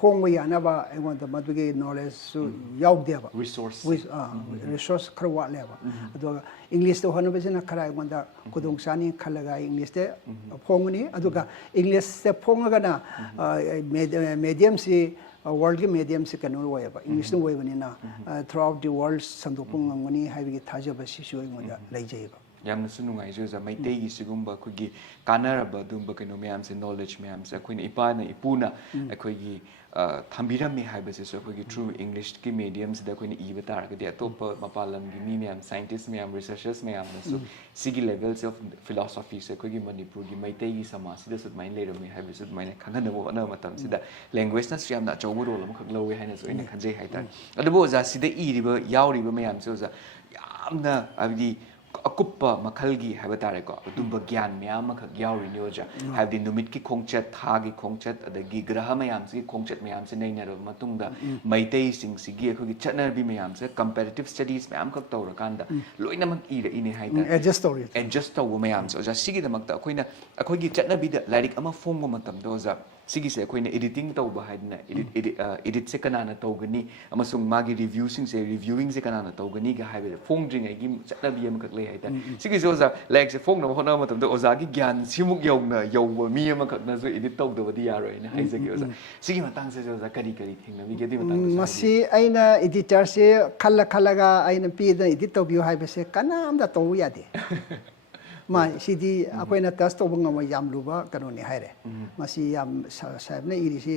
ꯐꯣꯡꯕ ꯌꯥꯅꯕ ꯑꯩꯉꯣꯟꯗ ꯃꯗꯨꯒꯤ ꯅꯣꯂꯦꯖꯁꯨ ꯌꯥꯎꯗꯦꯕ ꯔꯤꯁꯣꯔꯁ ꯈꯔ ꯋꯥꯠꯂꯦꯕ ꯑꯗꯨꯒ ꯏꯪꯂꯤꯁꯇ ꯍꯣꯠꯅꯕꯁꯤꯅ ꯈꯔ ꯑꯩꯉꯣꯟꯗ ꯈꯨꯗꯣꯡꯆꯥꯅꯤ ꯈꯜꯂꯒ ꯏꯪꯂꯤꯁꯇ ꯐꯣꯡꯕꯅꯤ ꯑꯗꯨꯒ ꯏꯪꯂꯤꯁꯇ ꯐꯣꯡꯉꯒꯅ ꯃꯦꯗꯤꯌꯝꯁꯤ ꯋꯥꯔꯜꯒꯤ ꯃꯦꯗꯤꯌꯝꯁꯤ ꯀꯩꯅꯣ ꯑꯣꯏꯌꯦꯕ ꯏꯪꯂꯤꯁꯅ ꯑꯣꯏꯕꯅꯤꯅ ꯊ꯭ꯔꯨ ꯑꯥꯎꯠ ꯗꯤ ꯋꯥꯔꯜ ꯁꯟꯗꯣꯛꯄ ꯉꯝꯒꯅꯤ ꯍꯥꯏꯕꯒꯤ ꯊꯥꯖꯕꯁꯤꯁꯨ ꯑꯩꯉꯣꯟꯗ ꯂꯩꯖꯩꯕ ꯌꯥꯝꯅꯁꯨ ꯅꯨꯡꯉꯥꯏꯖꯩ ꯑꯣꯖꯥ ꯃꯩꯇꯩꯒꯤ ꯁꯤꯒꯨꯝꯕ ꯑꯩꯈꯣꯏꯒꯤ ꯀꯥꯟꯅꯔꯕ ꯑꯗꯨꯝꯕ ꯀꯩꯅꯣ ꯃꯌꯥꯝꯁꯦ ꯅꯣꯂꯦꯖ ꯃꯌꯥꯝꯁꯦ ꯑꯩꯈꯣꯏꯅ ꯏꯄꯥꯅ ꯏꯄꯨꯅ ꯑꯩꯈꯣꯏꯒꯤ ꯊꯝꯕꯤꯔꯝꯃꯤ ꯍꯥꯏꯕꯁꯤꯁꯨ ꯑꯩꯈꯣꯏꯒꯤ ꯊ꯭ꯔꯨ ꯏꯪꯂꯤꯁꯀꯤ ꯃꯦꯗꯤꯌꯝꯁꯤꯗ ꯑꯩꯈꯣꯏꯅ ꯏꯕ ꯇꯥꯔꯒꯗꯤ ꯑꯇꯣꯞꯄ ꯃꯄꯥꯟ ꯂꯝꯒꯤ ꯃꯤ ꯃꯌꯥꯝ ꯁꯥꯏꯟꯇꯤꯁ ꯃꯌꯥꯝ ꯔꯤꯁꯔꯆꯔꯁ ꯃꯌꯥꯝꯅꯁꯨ ꯁꯤꯒꯤ ꯂꯦꯚꯦꯜꯁꯦ ꯑꯣꯐ ꯐꯤꯂꯣꯁꯣꯐꯤꯁꯦ ꯑꯩꯈꯣꯏꯒꯤ ꯃꯅꯤꯄꯨꯔꯒꯤ ꯃꯩꯇꯩꯒꯤ ꯁꯃꯥꯖꯁꯤꯗꯁꯨ ꯑꯗꯨꯃꯥꯏꯅ ꯂꯩꯔꯝꯃꯤ ꯍꯥꯏꯕꯁꯨ ꯑꯗꯨꯃꯥꯏꯅ ꯈꯪꯍꯟꯅꯕ ꯍꯣꯠꯅꯕ ꯃꯇꯝꯁꯤꯗ ꯂꯦꯡꯒ꯭ꯋꯦꯖꯅꯁꯨ ꯌꯥꯝꯅ ꯑꯆꯧꯕ ꯔꯣꯜ ꯑꯃꯈꯛ ꯂꯧꯋꯦ ꯍꯥꯏꯅꯁꯨ ꯑꯩꯅ ꯈꯟꯖꯩ ꯍꯥꯏꯇꯥꯔꯦ ꯑꯗꯨꯕꯨ ꯑꯣꯖꯥ ꯁꯤꯗ ꯏꯔꯤꯕ ꯌꯥꯎꯔꯤꯕ ꯃꯌꯥꯝꯁꯦ ꯑꯣꯖꯥ ꯌꯥꯝꯅ ꯍꯥꯏꯕꯗꯤ ꯑꯀꯨꯞꯄ ꯃꯈꯜꯒꯤ ꯍꯥꯏꯕ ꯇꯥꯔꯦꯀꯣ ꯑꯗꯨꯝꯕ ꯒ꯭ꯌꯥꯟ ꯃꯌꯥꯝ ꯑꯃꯈꯛ ꯌꯥꯎꯔꯤꯅꯤ ꯑꯣꯖꯥ ꯍꯥꯏꯕꯗꯤ ꯅꯨꯃꯤꯠꯀꯤ ꯈꯣꯡꯆꯠ ꯊꯥꯒꯤ ꯈꯣꯡꯆꯠ ꯑꯗꯒꯤ ꯒ꯭ꯔꯍ ꯃꯌꯥꯝꯁꯤꯒꯤ ꯈꯣꯡꯆꯠ ꯃꯌꯥꯝꯁꯦ ꯅꯩꯅꯔꯕ ꯃꯇꯨꯡꯗ ꯃꯩꯇꯩꯁꯤꯡꯁꯤꯒꯤ ꯑꯩꯈꯣꯏꯒꯤ ꯆꯠꯅꯕꯤ ꯃꯌꯥꯝꯁꯦ ꯀꯝꯄꯦꯔꯤꯇꯤቭ ꯁ꯭ꯇꯗꯤꯁ ꯃꯌꯥꯝꯈꯛ ꯇꯧꯔꯀꯥꯟꯗ ꯂꯣꯏꯅꯃꯛ ꯏꯔꯛꯏꯅꯦ ꯍꯥꯏꯇꯥꯔꯦ ꯑꯦꯗꯖꯁት ꯇꯧꯕ ꯃꯌꯥꯝꯁꯦ ꯑꯣꯖꯥ ꯁꯤꯒꯤꯗꯃꯛꯇ ꯑꯩꯈꯣꯏꯅ ꯑꯩꯈꯣꯏꯒꯤ ꯆꯠꯅꯕꯤꯗ ꯂꯥꯏꯔꯤꯛ ꯑꯃ ꯐꯣꯡꯕ ꯃꯇꯝꯗ ꯑꯣꯖꯥ ꯁꯤꯒꯤꯁꯦ ꯑꯩꯈꯣꯏꯅ एडिटिंग तौबा हाइदना एडिट से कनाना तौगनी अमसुंग मागी रिव्यूसिंग से रिव्यूइंग से कनाना तौगनी गा हाइबे फोंग्रिंग गी चटनबी अम कक ले हाइता सिगी जोजा लाइक से फोंग न होना मतम ओजा गी ज्ञान सिमुक यौना यौबो मी अम कक न जो एडिट तौदबदी यारोय न हाइजगे ओजा सिगी मतंग से जोजा करी करी थेंगनबी गेदी मतंग मसी आइना एडिटर से खल्ला खल्लागा आइना पीदा एडिट तौबियो हाइबे से कनाम दा तौ यादे मा सिदी अखोइना touch तौब ngam yam luba kanoni haire masi yam saibna irisi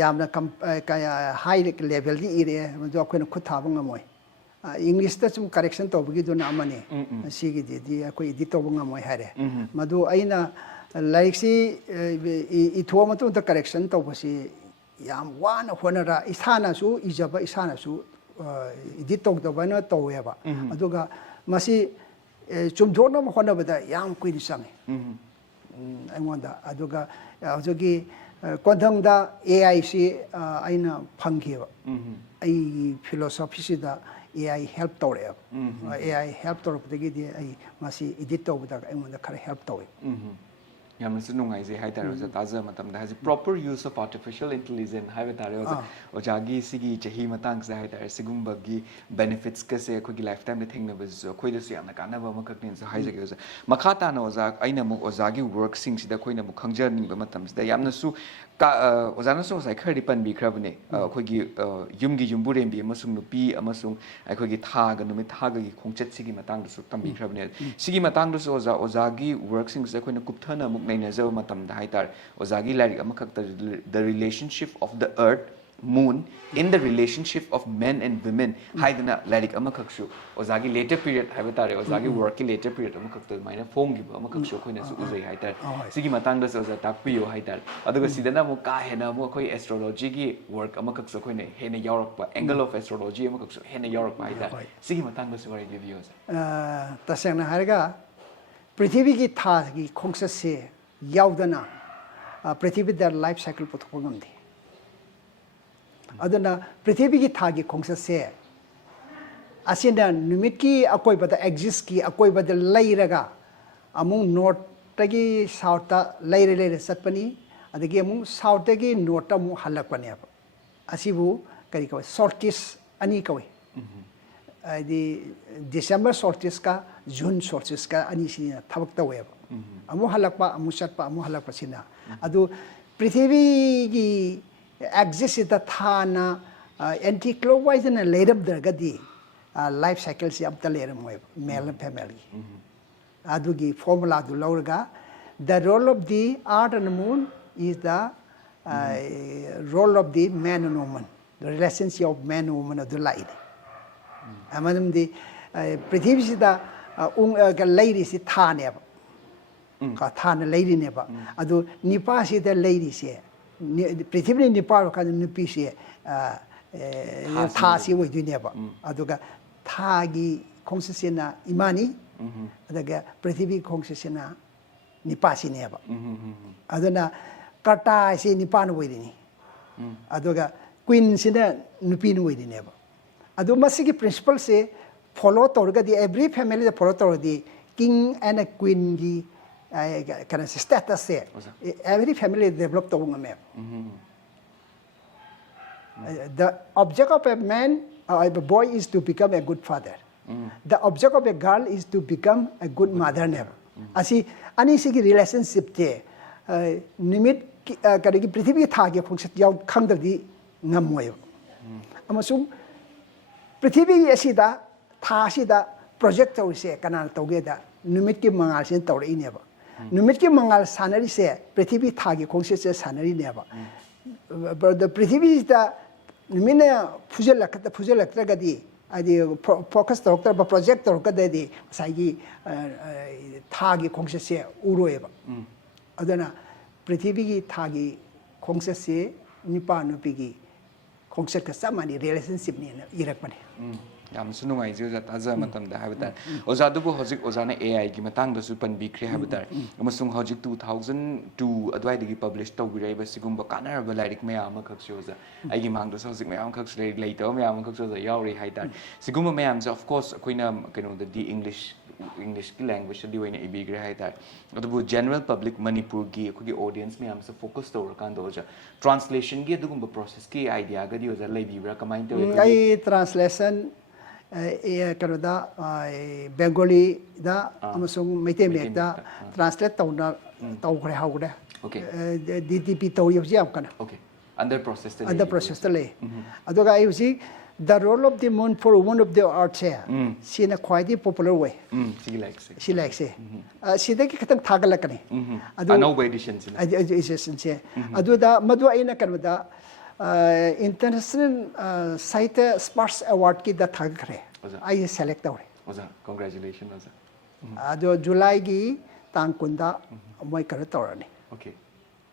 yamna high level di ire jo akoina khut thaba ngamoi english ta chum correction tawbagi dona amane sigi di akoi edit tawba ngamoi haire madu aina like si itho matu ta correction tawbasi yam wana honara isana su ijaba isana su edit tawdaba na taweba aduga masi chumdhona ma hona bada yam kuin sange aingwanda aduga hojogi kondang da ai si aina phangkheba ai philosophy si da ai help tore ai help tore dagi di ai masi edit tawda aingwanda khara help tawe यामनसु नुंगाइजे हाइ तारो ज ताजा मतम दा हाजि proper use of artificial intelligence हाइबे तारो ओजागी सिगी चही मतंग से हाइ तारो सिगुंबगी बेनिफिट्स के से खोगी लाइफ टाइम दे थेंगना बज खोइद सु यामना कानाबा मकक ने हाइ जगे ओजा मखा ताना ओजा आइना मु ओजागी वर्क सिंग सिदा खोइना मु खंगजर निबा मतम सिदा यामनसु का ओजानसु ओसाइ खरि पन बि खरबने खोगी युमगी युमबुरेम बि अमसुंग नुपी अमसुंग खोगी थागा नुमि थागा की खोंचत सिगी मतंग दसु तम बि खरबने सिगी मतंग दसु ओजा ओजागी वर्क सिंग से खोइना कुपथना मु नैनजब मतमदा हाइतार ओजागी लाइक अमखक the relationship of the earth moon in the relationship of men and women haidana like amakhakshu ozagi later period haibetare ozagi work ki later period amakak to maina phone gi amakhakshu khoina su uzai haitar sigi matang da oza takpiyo haitar aduga sidana mo ka hena mo khoi astrology gi work amakaksu khoina hena yarak pa angle of astrology amakaksu hena yarak pa haitar sigi matang da su wari review tasena harga prithvi ki tha gi khongsa se yaudana prithvi da life cycle puthok ngamdi aduna prithvi ki thagi khongsa se asina numit ki akoi bada exist ki akoi bada lairaga amung north tagi south ta laire satpani adagi amung south tagi north ta mu halakpani asibu kari ka solstice ani kawi adi december solstice ka june solstice ka ani sina thabak ta web amu halakpa amu satpa amu halakpa sina adu prithvi ki exist ita thana anti clockwise na ledam dargadi life cycle si amta leram moy male and family adugi formula du lauraga the role of the earth and the moon is the role of the man and woman the relationship of man and woman of the light amanam di prithvi si da lady si thane ka thana leirineba adu nipa si da leiri se prithibni nipa ka nupi se tha si oiduneba aduga thagi khongsesena imani adaga prithibi khongsesena nipa si neba aduna kata si nipa no oidini aduga queen sina nupi no oidineba adu masigi principle se follow torga di every family the follow torga di king and a queen gi kind of status se every family develop to ngame the object of a man or a boy is to become a good father the object of a girl is to become a good mother never asi ani sigi relationship te nimit karigi prithvi thagi khongset yaw khangdadi ngamoy amasung prithvi asida tha asida project tawse kanal tawgeda numit ki mangal sin tawri neba numit ki mangal sanari se prithvi thagi khongset se sanari neba the prithvi is the numina fujelak gadi adi focus doctor ba project tor kadadi saigi thagi khongset se uroeba adana prithvi gi thagi khongset se nipa nupi gi khongset ka samani relationship ni irakpani yam sunu ngai ju jat aza matam da habitar oza dubu hojik ozana ai gi matang da su pan bi khre habitar amasung hojik 2002 adwai digi publish to birai ba sigumba kanar ba lairik mayam khak shoza ai gi mang da hojik mayam khak srei later mayam khak shoza yauri haitar sigumba mayam of course koina keno da di english ki language di waina ibi gre haitar adubu general public manipur gi ko gi audience mayam se focus to kan do ja translation gi dugumba process ki idea ga di oza leibi bra kamain to ai translation Canada, Bengali, da, amasung Meite da, translate tauna taukre hauda. Okay. DTP tau yam kana. Okay. Under process. Under process tale. Adoga I see the role of the moon for one of the arts here. She in a quite popular way. She likes it. She likes it. She take it tagalakani. No editions. Adu da madu aina Canada. International Site Sports Award ki da thag khare I select awre oza congratulations oza ado July gi tang kunda moi kar torani okay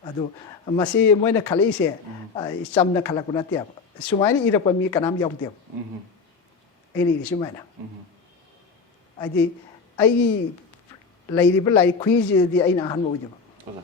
ado masi moi na khali se chamna khala kuna tia sumaini ira pa mi kanam yaw tia eni sumaina ai lairi ba lai quiz di aina han mo jaba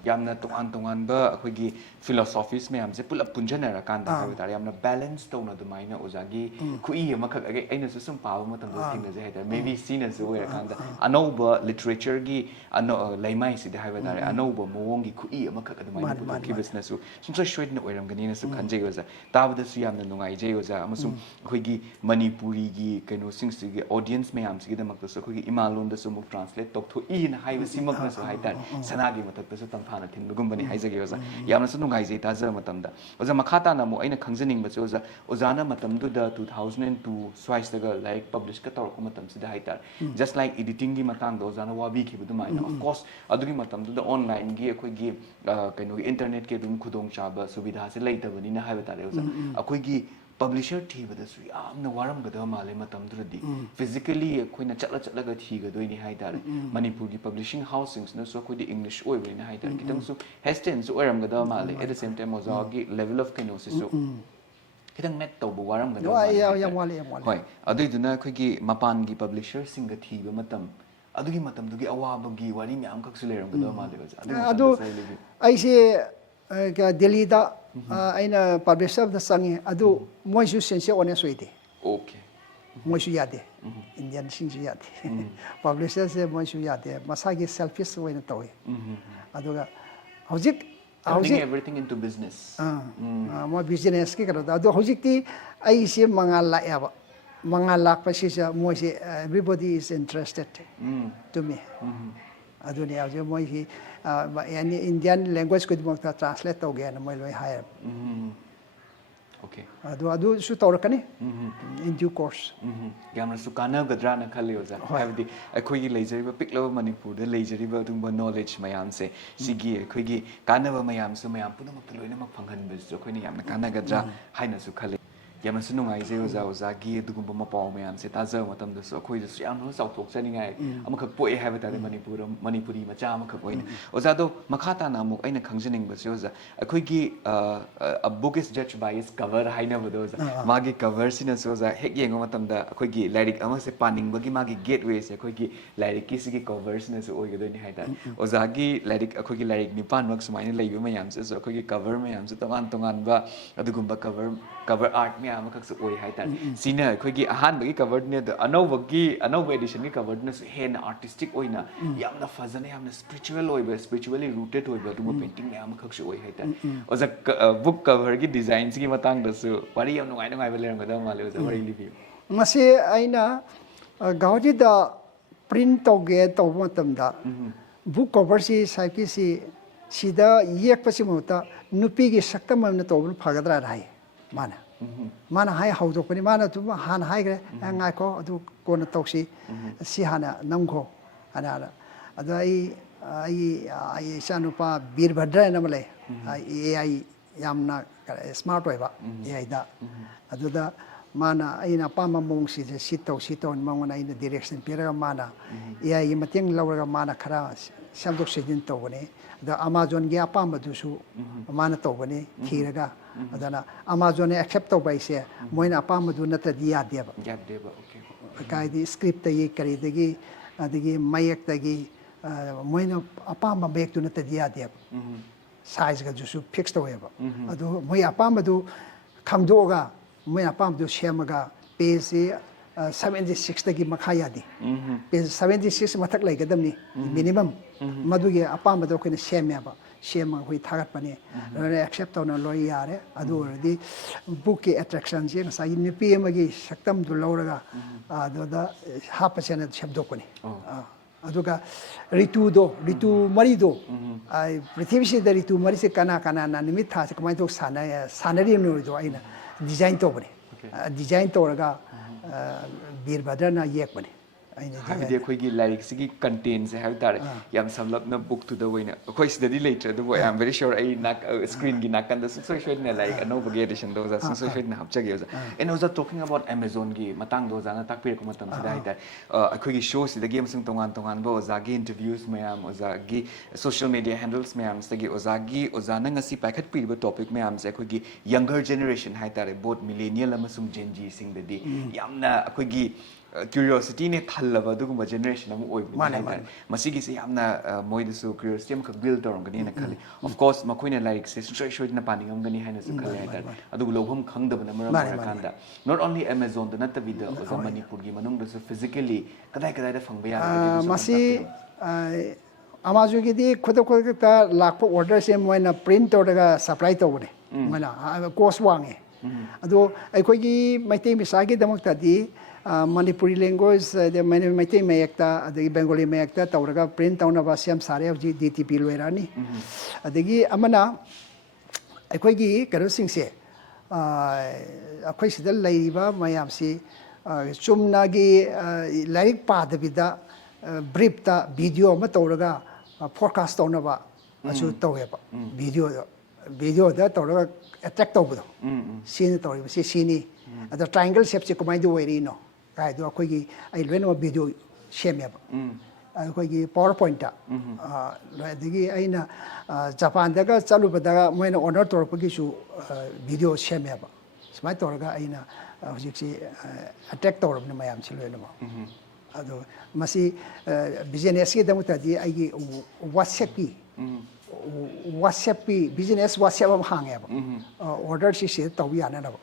yamna tongan ba akhoi philosophies me amse pulap punjana kan da ha yamna balance to na dumaina ozagi kui ma khak age aina su sum pawa matam do thing je haida maybe seen as we kan da anoba literature gi ano laimai si da ha ba anoba mowong gi kui ma khak dumaina puto ki business su sum so shwed na oiram gani na su khanje oza tabda su yamna nungai je oza amasum akhoi gi manipuri gi kaino sing si gi audience me am si gi da mak su akhoi gi imalon da su muk translate tok tho in haiba simak na su haida sanagi matak su tamphana thin lugum bani haizage oza yamna su nungai je taza matamda oza makhata na mo aina khangjaning ba oza ozana matamdu da 2002 swice daga like publish ka tor ko matam sida haitar just like editing gi matang do ozana wabi ki budu mai of course adugi matamdu da online gi akhoi gi kaino internet ke dum khudong chaba subidha se leita bani na haiba tare oza akhoi gi publisher thi bada su yamna waram ga da male matam durdi physically akhoi na chatla ga thi ga doi ni haitare manipur gi publishing housings na so akhoi di english oi bani na haitare kitang su hastens oiram ga da male at the same time oza gi level of kenosis so kitang met to bu waram ga da ya wale hoi adui duna akhoi gi mapan gi publisher sing ga thi ba matam adugi matam dugi awaba gi wari myam khak su leram ga da male ga adu ai se Delhi da aina publisher da sangi adu moi su sense honest way okay moi su yade Indian sing su yade publisher se moi su yade masagi selfish way na tawi aduga hojik everything into business mo business ki karo adu hojik ti ai se mangal la ya mangal la pa si mo se everybody is interested to me adu ne ajo moi hi any Indian language could mo translate to again mo loi hire okay adu su tawrakani in due course gamra su kana gadra na khali oza habdi akhoi gi leijari ba piklo manipur da leijari ba dung ba knowledge mayam se sigi akhoi gi kana ba mayam su mayam punamak loina mak phanghan bis akhoi ni yamna kana gadra haina su khali ꯌꯥꯝꯅꯁꯨ ꯅꯨꯡꯉꯥꯏꯖꯩ ꯑꯣꯖꯥ ꯑꯣꯖꯥꯒꯤ ꯑꯗꯨꯒꯨꯝꯕ ꯃꯄꯥꯎ ꯃꯌꯥꯝꯁꯦ ꯇꯥꯖꯕ ꯃꯇꯝꯗꯁꯨ ꯑꯩꯈꯣꯏꯗꯁꯨ ꯌꯥꯝꯅ ꯆꯥꯎꯊꯣꯛꯆꯅꯤꯡꯉꯥꯏ ꯑꯃꯈꯛ ꯄꯣꯛꯑꯦ ꯍꯥꯏꯕ ꯇꯥꯔꯦ ꯃꯅꯤꯄꯨꯔꯤ ꯃꯆꯥ ꯑꯃꯈꯛ ꯑꯣꯏꯅ ꯑꯣꯖꯥꯗꯣ ꯃꯈꯥ ꯇꯥꯅ ꯑꯃꯨꯛ ꯑꯩꯅ ꯈꯪꯖꯅꯤꯡꯕꯁꯦ ꯑꯣꯖꯥ ꯑꯩꯈꯣꯏꯒꯤ a book is judged by its cover ꯍꯥꯏꯅꯕꯗꯣ ꯑꯣꯖꯥ ꯃꯥꯒꯤ ꯀꯚꯔꯁꯤꯅꯁꯨ ꯑꯣꯖꯥ ꯍꯦꯛ ꯌꯦꯡꯕ ꯃꯇꯝꯗ ꯑꯩꯈꯣꯏꯒꯤ ꯂꯥꯏꯔꯤꯛ ꯑꯃꯁꯦ ꯄꯥꯅꯤꯡꯕꯒꯤ ꯃꯥꯒꯤ ꯒꯦꯠꯋꯦꯁꯦ ꯑꯩꯈꯣꯏꯒꯤ ꯂꯥꯏꯔꯤꯛꯀꯤꯁꯤꯒꯤ ꯀꯚꯔꯁꯤꯅꯁꯨ ꯑꯣꯏꯒꯗꯣꯏꯅꯤ ꯍꯥꯏꯇꯥꯔꯦ ꯑꯣꯖꯥꯒꯤ ꯂꯥꯏꯔꯤꯛ ꯑꯩꯈꯣꯏꯒꯤ ꯂꯥꯏꯔꯤꯛ ꯅꯤꯄꯥꯟꯃꯛ ꯁꯨꯃꯥꯏꯅ ꯂꯩꯕ ꯃꯌꯥꯝꯁꯤꯁꯨ ꯑꯩꯈꯣꯏꯒꯤ ꯀꯚꯔ ꯃꯌꯥꯝꯁꯨ ꯇꯣꯉꯥꯟꯕ ꯑꯗꯨꯒꯨꯝꯕ ꯀꯚꯔ ꯑꯥꯔꯠ ꯃꯌꯥꯝ ꯑꯃꯈꯛꯁꯨ ꯑꯣꯏ ꯍꯥꯏꯇꯥꯔꯦ ꯁꯤꯅ ꯑꯩꯈꯣꯏꯒꯤ ꯑꯍꯥꯟꯕꯒꯤ ꯀꯚꯔꯗꯨꯅꯦ ꯑꯗꯣ ꯑꯅꯧꯕ ꯑꯦꯗꯤꯁꯟꯒꯤ ꯀꯚꯔꯗꯨꯅꯁꯨ ꯍꯦꯟꯅ ꯑꯥꯔꯇꯤꯁꯇꯤꯛ ꯑꯣꯏꯅ ꯌꯥꯝꯅ ꯐꯖꯅ ꯌꯥꯝꯅ ꯁ꯭ꯄꯤꯔꯤꯆꯨꯋꯦꯜꯂꯤ ꯔꯨꯇꯦഡ് ꯑꯣꯏꯕ ꯑꯗꯨꯒꯨꯝꯕ ꯄꯦꯟꯇꯤꯡ ꯃꯌꯥꯝ ꯑꯃꯈꯛꯁꯨ ꯑꯣꯏ ꯍꯥꯏꯇꯥꯔꯦ ꯑꯣꯖꯥ ꯕꯨꯛ ꯀꯚꯔꯒꯤ ꯗꯤꯖꯥꯏꯟꯁꯤꯒꯤ ꯃꯇꯥꯡꯗꯁꯨ ꯋꯥꯔꯤ ꯌꯥꯝ ꯅꯨꯡꯉꯥꯏꯕ ꯂꯩꯔꯝꯒꯗꯕ ꯃꯥꯜꯂꯦ ꯑꯣꯖꯥ ꯋꯥꯔꯤ ꯂꯤꯕꯤꯌꯨ ꯃꯁꯤ ꯑꯩꯅ ꯒꯧꯍꯥꯇꯤꯗ ꯄ꯭ꯔꯤꯟ ꯇꯧꯒꯦ ꯇꯧꯕ ꯃꯇꯝꯗ ꯕꯨꯛ ꯀꯣꯚꯔꯁꯤ ꯁꯥꯏꯠꯀꯤꯁꯤ ꯁꯤꯗ ꯌꯦꯛꯄꯁꯤ ꯃꯍꯨꯠꯇ ꯅꯨꯄꯤꯒꯤ ꯁꯛꯇꯝ ꯑꯃꯅ ꯇꯧꯕꯅ ꯐꯒꯗ꯭ꯔꯥꯅ ꯍꯥꯏ ꯃꯥꯅ ꯍꯥꯏ ꯍꯧꯗꯣꯛꯄꯅꯤ ꯃꯥꯅ ꯑꯗꯨꯝ ꯍꯥꯟꯅ ꯍꯥꯏꯈ꯭ꯔꯦ ꯉꯥꯏꯈꯣ ꯑꯗꯨ ꯀꯣꯟꯅ ꯇꯧꯁꯤ ꯁꯤ ꯍꯥꯟꯅ ꯅꯝꯈꯣ ꯍꯥꯟꯅ ꯑꯗꯣ ꯑꯩ ꯏꯆꯥꯅꯨꯄꯥ ꯕꯤꯔꯚꯗ꯭ꯔ ꯍꯥꯏꯅ ꯑꯃ ꯂꯩ AI ꯌꯥꯝꯅ ꯁ꯭ꯃꯥꯔꯠ ꯑꯣꯏꯕ AIꯗ ꯑꯗꯨꯗ ꯃꯥꯅ ꯑꯩꯅ ꯑꯄꯥꯝꯕ ꯃꯑꯣꯡꯁꯤꯗ ꯁꯤ ꯇꯧ ꯃꯉꯣꯟꯗ ꯑꯩꯅ ꯗꯤꯔꯦꯛꯁꯟ ꯄꯤꯔꯒ ꯃꯥꯅ AIꯒꯤ ꯃꯇꯦꯡ ꯂꯧꯔꯒ ꯃꯥꯅ ꯈꯔ ꯁꯦꯝꯗꯣꯛ ꯁꯦꯝꯖꯤꯟ ꯇꯧꯕꯅꯤ ꯑꯗ ꯑꯃꯥꯖꯣꯟꯒꯤ ꯑꯄꯥꯝꯕꯗꯨꯁꯨ ꯃꯥꯅ ꯇꯧꯕꯅꯤ ꯊꯤꯔꯒ ꯑꯗꯨꯅ ꯑꯃꯥꯖꯣꯟꯅ ꯑꯦꯛꯁꯦꯞ ꯇꯧꯕ ꯍꯥꯏꯁꯦ ꯃꯣꯏꯅ ꯑꯄꯥꯝꯕꯗꯨ ꯅꯠꯇ꯭ꯔꯗꯤ ꯌꯥꯗꯦꯕ ꯀꯥꯏꯗꯤ ꯁ꯭ꯀ꯭ꯔꯤꯞꯇꯒꯤ ꯀꯔꯤꯗꯒꯤ ꯑꯗꯒꯤ ꯃꯌꯦꯛꯇꯒꯤ ꯃꯣꯏꯅ ꯑꯄꯥꯝꯕ ꯃꯌꯦꯛꯇꯨ ꯅꯠꯇ꯭ꯔꯗꯤ ꯌꯥꯗꯦꯕ ꯁꯥꯏꯖꯒꯗꯨꯁꯨ ꯐꯤꯛꯁ ꯇꯧꯋꯦꯕ ꯑꯗꯨ ꯃꯣꯏ ꯑꯄꯥꯝꯕꯗꯨ ꯈꯪꯗꯣꯛꯑꯒ ꯃꯣꯏ ꯑꯄꯥꯝꯕꯗꯨ ꯁꯦꯝꯃꯒ ꯄꯦꯖꯁꯤ 76ꯇꯒꯤ ꯃꯈꯥ ꯌꯥꯗꯦ ꯄꯦꯖ 76 ꯃꯊꯛ ꯂꯩꯒꯗꯕꯅꯤ ꯃꯤꯅꯤꯃꯝ ꯃꯗꯨꯒꯤ ꯑꯄꯥꯝꯕꯗꯣ ꯑꯩꯈꯣꯏꯅ ꯁꯦꯝꯃꯒ ꯑꯩꯈꯣꯏ ꯊꯥꯒꯠꯄꯅꯤ ꯂꯣꯏꯅ ꯑꯦꯛꯁꯦꯞ ꯇꯧꯅ ꯂꯣꯏ ꯌꯥꯔꯦ ꯑꯗꯨ ꯑꯣꯏꯔꯗꯤ ꯕꯨꯛꯀꯤ ꯑꯦꯇ꯭ꯔꯦꯛꯁꯟꯁꯤ ꯉꯁꯥꯏꯒꯤ ꯅꯨꯄꯤ ꯑꯃꯒꯤ ꯁꯛꯇꯝꯗꯨ ꯂꯧꯔꯒ ꯑꯗꯨꯗ ꯍꯥꯞꯄꯁꯦꯅ ꯁꯦꯝꯗꯣꯛꯄꯅꯤ ꯑꯗꯨꯒ ꯔꯤꯇꯨ ꯃꯔꯤꯗꯣ ꯄ꯭ꯔꯤꯊꯤꯕꯤꯁꯤꯗ ꯔꯤꯇꯨ ꯃꯔꯤꯁꯦ ꯀꯅꯥꯅ ꯅꯨꯃꯤꯠ ꯊꯥꯁꯦ ꯀꯃꯥꯏꯅ ꯇꯧ ꯁꯥꯟꯅꯔꯤꯕꯅꯣꯗꯣ ꯑꯩꯅ ꯗꯤꯖꯥꯏꯟ ꯇꯧꯕꯅꯤ ꯗꯤꯖꯥꯏꯟ ꯇꯧꯔꯒ ꯕꯤꯔꯚꯗ꯭ꯔꯅ ꯌꯦꯛꯄꯅꯤ ꯍꯥꯏꯕꯗꯤ ꯑꯩꯈꯣꯏꯒꯤ ꯂꯥꯏꯔꯤꯛꯁꯤꯒꯤ ꯀꯟꯇꯦꯟꯁꯦ ꯍꯥꯏꯕ ꯇꯥꯔꯦ ꯌꯥꯝ ꯁꯝꯂꯞꯅ ꯕꯨꯛꯇꯨꯗ ꯑꯣꯏꯅ ꯑꯩꯈꯣꯏ ꯁꯤꯗꯗꯤ ꯂꯩꯇ꯭ꯔꯦ ꯑꯗꯨꯕꯨ ꯑꯥꯏ ꯑꯦꯝ ꯚꯦꯔꯤ ꯁꯤꯌꯣꯔ ꯑꯩ ꯁ꯭ꯀ꯭ꯔꯤꯟꯒꯤ ꯅꯥꯀꯟꯗ ꯁꯨꯡꯁꯣꯏ ꯁꯣꯏꯗꯅ ꯂꯥꯏꯔꯤꯛ ꯑꯅꯧꯕꯒꯤ ꯑꯦꯗꯤꯁꯟꯗꯣ ꯑꯣꯖꯥ ꯁꯨꯡꯁꯣꯏ ꯁꯣꯏꯗꯅ ꯍꯥꯞꯆꯒꯦ ꯑꯣꯖꯥ ꯑꯦꯟ ꯑꯣꯖꯥ ꯇꯣಕಿꯡ ꯑꯕꯥꯎꯠ ꯑꯦꯃꯥꯖꯣꯟꯒꯤ ꯃꯇꯥꯡꯗ ꯑꯣꯖꯥꯅ ꯇꯥꯛꯄꯤꯔꯛꯄ ꯃꯇꯝꯁꯤꯗ ꯍꯥꯏꯇꯥꯔꯦ ꯑꯩꯈꯣꯏꯒꯤ ꯁꯣꯁꯤꯗꯒꯤ ꯑꯃꯁꯨꯡ ꯇꯣꯉꯥꯟꯕ ꯑꯣꯖꯥꯒꯤ ꯏꯟꯇꯔꯚ꯭ꯌꯨꯁ ꯃꯌꯥꯝ ꯑꯣꯖꯥꯒꯤ ꯁꯣꯁꯤꯌꯦꯜ ꯃꯦꯗꯤꯌꯥ ꯍꯦꯟꯗꯜꯁ ꯃꯌꯥꯝꯁꯤꯗꯒꯤ ꯑꯣꯖꯥꯅ ꯉꯁꯤ ꯄꯥꯏꯈꯠꯄꯤꯔꯤꯕ ꯇꯣꯄꯤꯛ ꯃꯌꯥꯝꯁꯦ ꯑꯩꯈꯣꯏꯒꯤ ꯌꯪꯒꯔ ꯖꯦꯅꯦꯔꯦꯁꯟ ꯍꯥꯏꯇꯥꯔꯦ ꯕꯣꯠ ꯃꯤꯂꯦꯅꯤꯌꯦꯜ ꯑꯃꯁꯨꯡ ꯖꯦꯟꯖꯤꯁꯤꯡꯗꯗꯤ ꯌꯥꯝꯅ ꯑꯩꯈꯣꯏꯒꯤ ꯀ꯭ꯌꯨꯔꯤꯌꯣꯁꯤꯇꯤꯅ ꯊꯜꯂꯕ ꯑꯗꯨꯒꯨꯝꯕ ꯖꯦꯅꯦꯔꯦꯁꯟ ꯑꯃ ꯑꯣꯏꯕꯅꯤ ꯍꯥꯏꯇꯥꯔꯦ ꯃꯁꯤꯒꯤꯁꯦ ꯌꯥꯝꯅ ꯃꯣꯏꯗꯁꯨ ꯀ꯭ꯌꯨꯔꯤꯌꯣꯁꯤꯇꯤ ꯑꯃꯈꯛ ꯕꯤꯜ ꯇꯧꯔꯝꯒꯅꯤꯅ ꯈꯜꯂꯤ ꯑꯣꯐ ꯀꯣꯔꯁ ꯃꯈꯣꯏꯅ ꯂꯥꯏꯔꯤꯛꯁꯦ ꯁꯨꯡꯁꯣꯏ ꯁꯣꯏꯗꯅ ꯄꯥꯅꯤꯡꯉꯝꯒꯅꯤ ꯍꯥꯏꯅꯁꯨ ꯈꯜꯂꯦ ꯍꯥꯏꯇꯥꯔꯦ ꯑꯗꯨꯕꯨ ꯂꯧꯐꯝ ꯈꯪꯗꯕꯅ ꯃꯔꯝ ꯑꯣꯏꯔꯀꯥꯟꯗ ꯅꯣꯠ ꯑꯣꯟꯂꯤ ꯑꯦꯃꯥꯖꯣꯟꯗ ꯅꯠꯇꯕꯤꯗ ꯑꯣꯖꯥ ꯃꯅꯤꯄꯨꯔꯒꯤ ꯃꯅꯨꯡꯗꯁꯨ ꯐꯤꯖꯤꯀꯦꯜꯂꯤ ꯀꯗꯥꯏꯗ ꯐꯪꯕ ꯌꯥꯒꯗꯒꯦ ꯃꯁꯤ ꯑꯃꯥꯖꯣꯟꯒꯤꯗꯤ ꯈꯨꯗꯛꯇ ꯂꯥꯛꯄ ꯑꯣꯔꯗꯔꯁꯦ ꯃꯣꯏꯅ ꯄ꯭ꯔꯤꯟ ꯇꯧꯔꯒ ꯁꯄ꯭ꯂꯥꯏ ꯇꯧꯕꯅꯦ ꯃꯣꯏꯅ ꯀꯣꯁ ꯋꯥꯡꯉꯦ ꯑꯗꯣ ꯑꯩꯈꯣꯏꯒꯤ ꯃꯩꯇꯩ ꯃꯆꯥꯒꯤꯗꯃꯛꯇꯗꯤ ꯃꯅꯤꯄꯨꯔꯤ ꯂꯦꯡꯒ꯭ꯋꯦꯖ ꯃꯩꯇꯩ ꯃꯌꯦꯛꯇ ꯑꯗꯒꯤ ꯕꯦꯡꯒꯣꯂꯤ ꯃꯌꯦꯛꯇ ꯇꯧꯔꯒ ꯄ꯭ꯔꯤꯟ ꯇꯧꯅꯕ ꯁꯦꯝ ꯁꯥꯔꯦ ꯍꯧꯖꯤꯛ DTP ꯂꯣꯏꯔꯛꯑꯅꯤ ꯑꯗꯒꯤ ꯑꯃꯅ ꯑꯩꯈꯣꯏꯒꯤ ꯀꯩꯅꯣꯁꯤꯡꯁꯦ ꯑꯩꯈꯣꯏ ꯁꯤꯗ ꯂꯩꯔꯤꯕ ꯃꯌꯥꯝꯁꯤ ꯆꯨꯝꯅꯒꯤ ꯂꯥꯏꯔꯤꯛ ꯄꯥꯗꯕꯤꯗ ꯕ꯭ꯔꯤꯞꯇ ꯚꯤꯗꯤꯑꯣ ꯑꯃ ꯇꯧꯔꯒ ꯐꯣꯔꯀꯥꯁ ꯇꯧꯅꯕ ꯑꯁꯨ ꯇꯧꯋꯦꯕ ꯚꯤꯗꯤꯑꯣꯗ ꯇꯧꯔꯒ ꯑꯦꯇ꯭ꯔꯦꯛ ꯇꯧꯕꯗꯣ ꯁꯤꯅ ꯇꯧꯔꯤꯕꯁꯤ ꯁꯤꯅꯤ ꯑꯗ ꯇ꯭ꯔꯥꯏꯡꯒꯜ ꯁꯦꯞꯁꯦ ꯀꯃꯥꯏꯅ ꯑꯣꯏꯔꯤꯅꯣ ꯀꯥꯏꯗꯣ ꯑꯩꯈꯣꯏꯒꯤ ꯑꯩ ꯂꯣꯏꯅꯃꯛ ꯚꯤꯗꯤꯑꯣ ꯁꯦꯝꯃꯦꯕ ꯑꯩꯈꯣꯏꯒꯤ ꯄꯥꯋꯔ ꯄꯣꯏꯟꯠꯇ ꯑꯗꯒꯤ ꯑꯩꯅ ꯖꯄꯥꯟꯗꯒ ꯆꯠꯂꯨꯕꯗ ꯃꯣꯏꯅ ꯑꯣꯅꯔ ꯇꯧꯔꯛꯄꯒꯤꯁꯨ ꯚꯤꯗꯤꯑꯣ ꯁꯦꯝꯃꯦꯕ ꯁꯨꯃꯥꯏꯅ ꯇꯧꯔꯒ ꯑꯩꯅ ꯍꯧꯖꯤꯛꯁꯤ ꯑꯦꯇ꯭ꯔꯦꯛ ꯇꯧꯔꯕꯅꯤ ꯃꯌꯥꯝꯁꯤ ꯂꯣꯏꯅꯃꯛ ꯑꯗꯣ ꯃꯁꯤ ꯕꯤꯖꯤꯅꯦꯁꯀꯤꯗꯃꯛꯇꯗꯤ ꯑꯩꯒꯤ ꯋꯥꯠꯁꯑꯦꯞꯀꯤ ꯕꯤꯖꯤꯅꯦꯁ ꯋꯥꯠꯁꯑꯦꯞ ꯑꯃ ꯍꯥꯡꯉꯦꯕ ꯑꯣꯔꯗꯔꯁꯤ ꯁꯤꯗ ꯇꯧꯕ ꯌꯥꯅꯅꯕ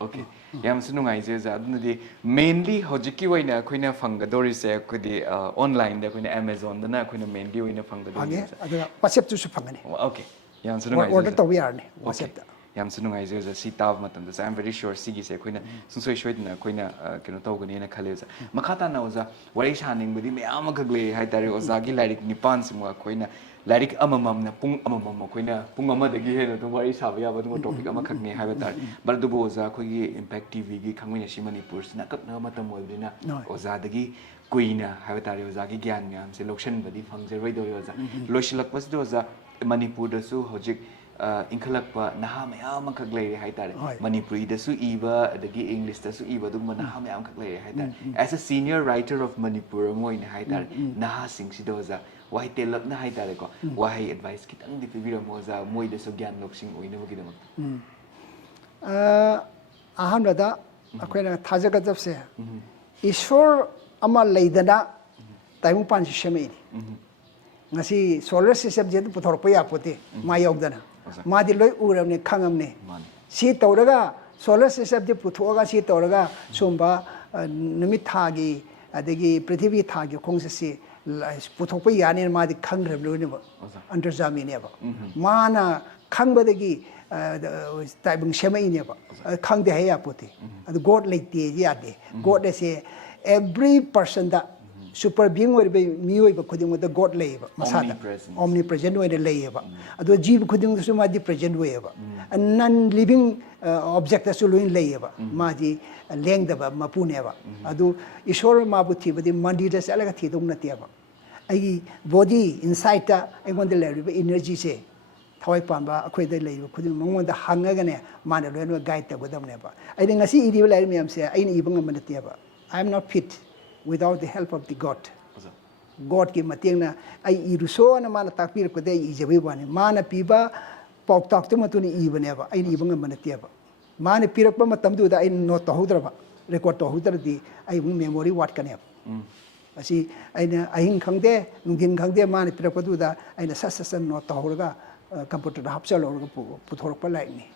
ꯑꯣꯀꯦ ꯌꯥꯝꯁꯨ ꯅꯨꯡꯉꯥꯏꯖꯩ ꯑꯣꯖꯥ ꯑꯗꯨꯅꯗꯤ ꯃꯦꯟꯂꯤ ꯍꯧꯖꯤꯛꯀꯤ ꯑꯣꯏꯅ ꯑꯩꯈꯣꯏꯅ ꯐꯪꯒꯗꯧꯔꯤꯁꯦ ꯑꯩꯈꯣꯏꯗꯤ ꯑꯣꯟꯂꯥꯏꯟꯗ ꯑꯩꯈꯣꯏꯅ ꯑꯦꯃꯥꯖꯣꯟꯗꯅ ꯑꯩꯈꯣꯏꯅ ꯃꯦꯟꯂꯤ ꯑꯣꯏꯅ ꯐꯪꯉꯦ ꯐꯪꯒꯗꯧꯔꯤꯁꯦ ꯑꯗꯨꯒ ꯋꯥꯠꯁꯑꯦꯞꯇꯨꯁꯨ ꯐꯪꯒꯅꯤ ꯑꯣꯀꯦ ꯌꯥꯝꯁꯨ ꯅꯨꯡꯉꯥꯏꯖꯩ ꯑꯣꯔꯗꯔ ꯇꯧꯕ ꯌꯥꯔꯅꯤ ꯋꯥꯠꯁꯑꯦꯞꯇ ꯌꯥꯝꯁꯨ ꯅꯨꯡꯉꯥꯏꯖꯩ ꯑꯣꯖꯥ ꯁꯤ ꯇꯥꯕ ꯃꯇꯝꯗꯁꯨ ꯑꯥꯏ ꯑꯦꯝ ꯚꯦꯔꯤ ꯁꯤꯌꯣꯔ ꯁꯤꯒꯤꯁꯦ ꯑꯩꯈꯣꯏꯅ ꯁꯨꯡꯁꯣꯏ ꯁꯣꯏꯗꯅ ꯑꯩꯈꯣꯏꯅ ꯀꯩꯅꯣ ꯇꯧꯒꯅꯤꯅ ꯈꯜꯂꯦ ꯑꯣꯖꯥ ꯃꯈꯥ ꯇꯥꯅ ꯑꯣꯖꯥ ꯋꯥꯔꯤ ꯁꯥꯅꯤꯡꯕꯗꯤ ꯃꯌꯥꯝ ꯑꯃꯈꯛ ꯂꯩ ꯍꯥꯏꯇꯥꯔꯦ ꯑꯣꯖꯥꯒꯤ ꯂꯥꯏꯔꯤꯛ ꯅꯤꯄꯥꯟꯁꯤꯃꯛ ꯑꯩꯈꯣꯏꯅ ꯂꯥꯏꯔꯤꯛ ꯑꯃꯃꯝꯅ ꯄꯨꯡ ꯑꯃꯃꯝ ꯑꯩꯈꯣꯏꯅ ꯄꯨꯡ ꯑꯃꯗꯒꯤ ꯍꯦꯟꯅ ꯑꯗꯨꯝ ꯋꯥꯔꯤ ꯁꯥꯕ ꯌꯥꯕ ꯑꯗꯨꯒꯨꯝꯕ ꯇꯣꯄꯤꯛ ꯑꯃꯈꯛꯅꯤ ꯍꯥꯏꯕ ꯇꯥꯔꯦ ꯕꯠ ꯑꯗꯨꯕꯨ ꯑꯣꯖꯥ ꯑꯩꯈꯣꯏꯒꯤ ꯏꯝꯄꯦꯛ ꯇꯤꯚꯤꯒꯤ ꯈꯪꯃꯤꯟꯅꯁꯤ ꯃꯅꯤꯄꯨꯔꯁꯤꯅ ꯑꯀꯛꯅꯕ ꯃꯇꯝ ꯑꯣꯏꯕꯅꯤ나 ꯑꯣꯖꯥꯗꯒꯤ ꯀꯨꯏꯅ ꯍꯥꯏꯕ ꯇꯥꯔꯦ ꯑꯣꯖꯥꯒꯤ ꯒ꯭ꯌꯥꯟ ꯃꯌꯥꯝꯁꯦ ꯂꯧꯁꯤꯟꯕꯗꯤ ꯐꯪꯖꯔꯣꯏꯗꯧꯔꯦ ꯑꯣꯖꯥ ꯂꯣꯏꯁꯤꯜꯂꯛꯄꯁꯤꯗ ꯑꯣꯖꯥ ꯃꯅꯤꯄꯨꯔꯗꯁꯨ ꯍꯧꯖꯤꯛ इनखलक्पा नहा मयाम खक लेरे हाइतारे Hoi. Manipuri दसु इबा अदगी English दसु इबा दुगमा नहा मयाम खक लेरे हाइतारे as a senior writer of Manipur Moin हाइतारे नहा सिंगसी दोजा वाही तेलक ना हाइतारे को वाही advice कितंग दिपिबिरा मोजा मोइ दसु ज्ञान लोकसिंग ओइने बगिदमक अहमदा अखोइना थाजगदबसे ईश्वर अमा लेदना ताइमु पांच शमेनी ngasi solar system je puthorpa ya pote ma yaudana ma di loi uramne khangamne si tawraga solar system je puthoga si tawraga somba numit thagi adegi prithvi thagi khongse si puthokpa yani ma di khangrab loi ne ba antarjami ne ba mana khangbadagi taibung shemai ne ba khangde ha ya pote adu god leite ya de god se every person da super being would be me but could with the god labor omnipresent way the labor ado jeev khuding so ma di present way ba a non living object as to labor ma di leng da ba mapune ba ado ishor ma bu thi ba di mandi da sala ga thi dong na te ba ai body inside ta ai gon de le energy se thawai pam ba akhoi da le khuding mong da hanga ga ne ma da lo guide ta godam ne ba ai de ngasi iri la mi am se ai ni ibang ma te ba I am not fit without the help of the God. God ki matengna ai iruso na mana takpir ko de ijebi bani mana piba pok tak tu matuni ibane ba ai ibanga manate ba mana pirak pa matam du da ai no to hodra ba record to hodra di ai memory what kan ya asi ai na ahin khangde ngin khangde mana pirak pa du da ai na sasasan no to hodra computer da hapsal or puthor pa lai ni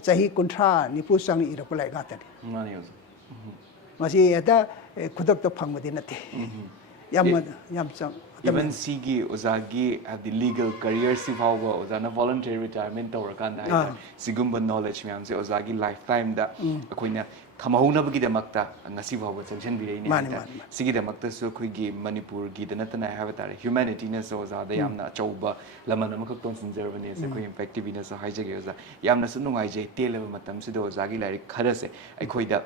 chahi kuntra ni pu sang ni ira pa lai ga ta mani yo masi eta khudak to phangmadi nate yam chang even sigi ozagi have the legal career si bhawa ozana voluntary retirement to rakan da sigumba knowledge myam se ozagi lifetime da akoina thamahuna bagi da makta ngasi bhawa sanction bi ni sigi da makta so khoi gi Manipur gi da natana have tare humanity na so za da yamna chauba lamana makak ton sinjero ne se khoi impact bi na so haijage oza yamna su nungai je teleba matam se do ozagi lai kharase aikoi da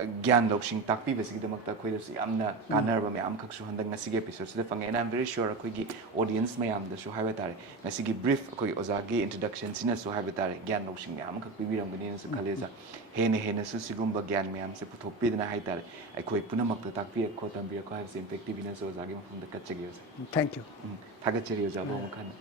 ज्ञान लोकसिंग ताकपी बसिगिदमक्ता खोइदसु यामना कानरबा मयाम खक्सु हंदंग ngasi episode sida fange and I'm very sure akoigi audience mayam da su haiba tare ngasi gi brief akoi ozagi introduction sina su haiba tare gyan loksing yam khak pibiram gani su khaleza hene su sigumba gyan mayam se puthoppi dana hai tare akoi punamakta takpi ko tambira ko have effective ina so ozagi mafum da kachege thank you thagacheri ozabo mkhan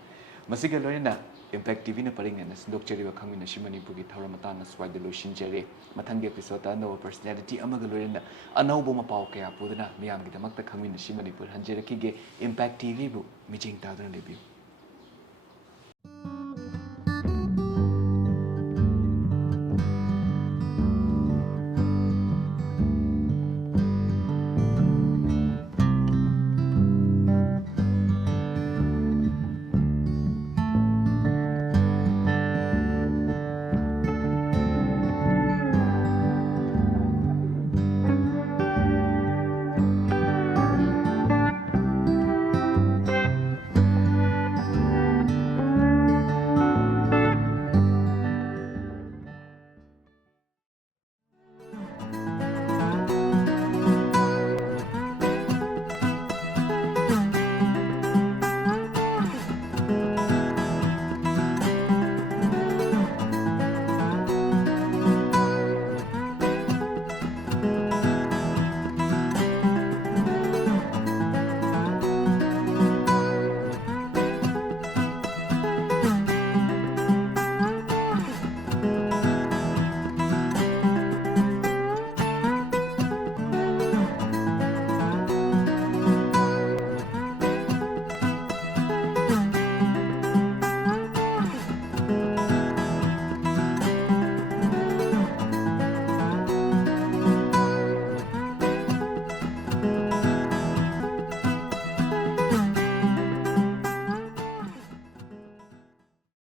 masiga loina impact TV na paring na sindokcheri ba Khangminasi Manipur gi thauramata na swai de lotion jere mathang episode ta no personality amaga loina anaubo ma pau kaya pudana miyam gi damak ta Khangminasi Manipur hanjere ki ge impact TV bu mijing ta dran lebi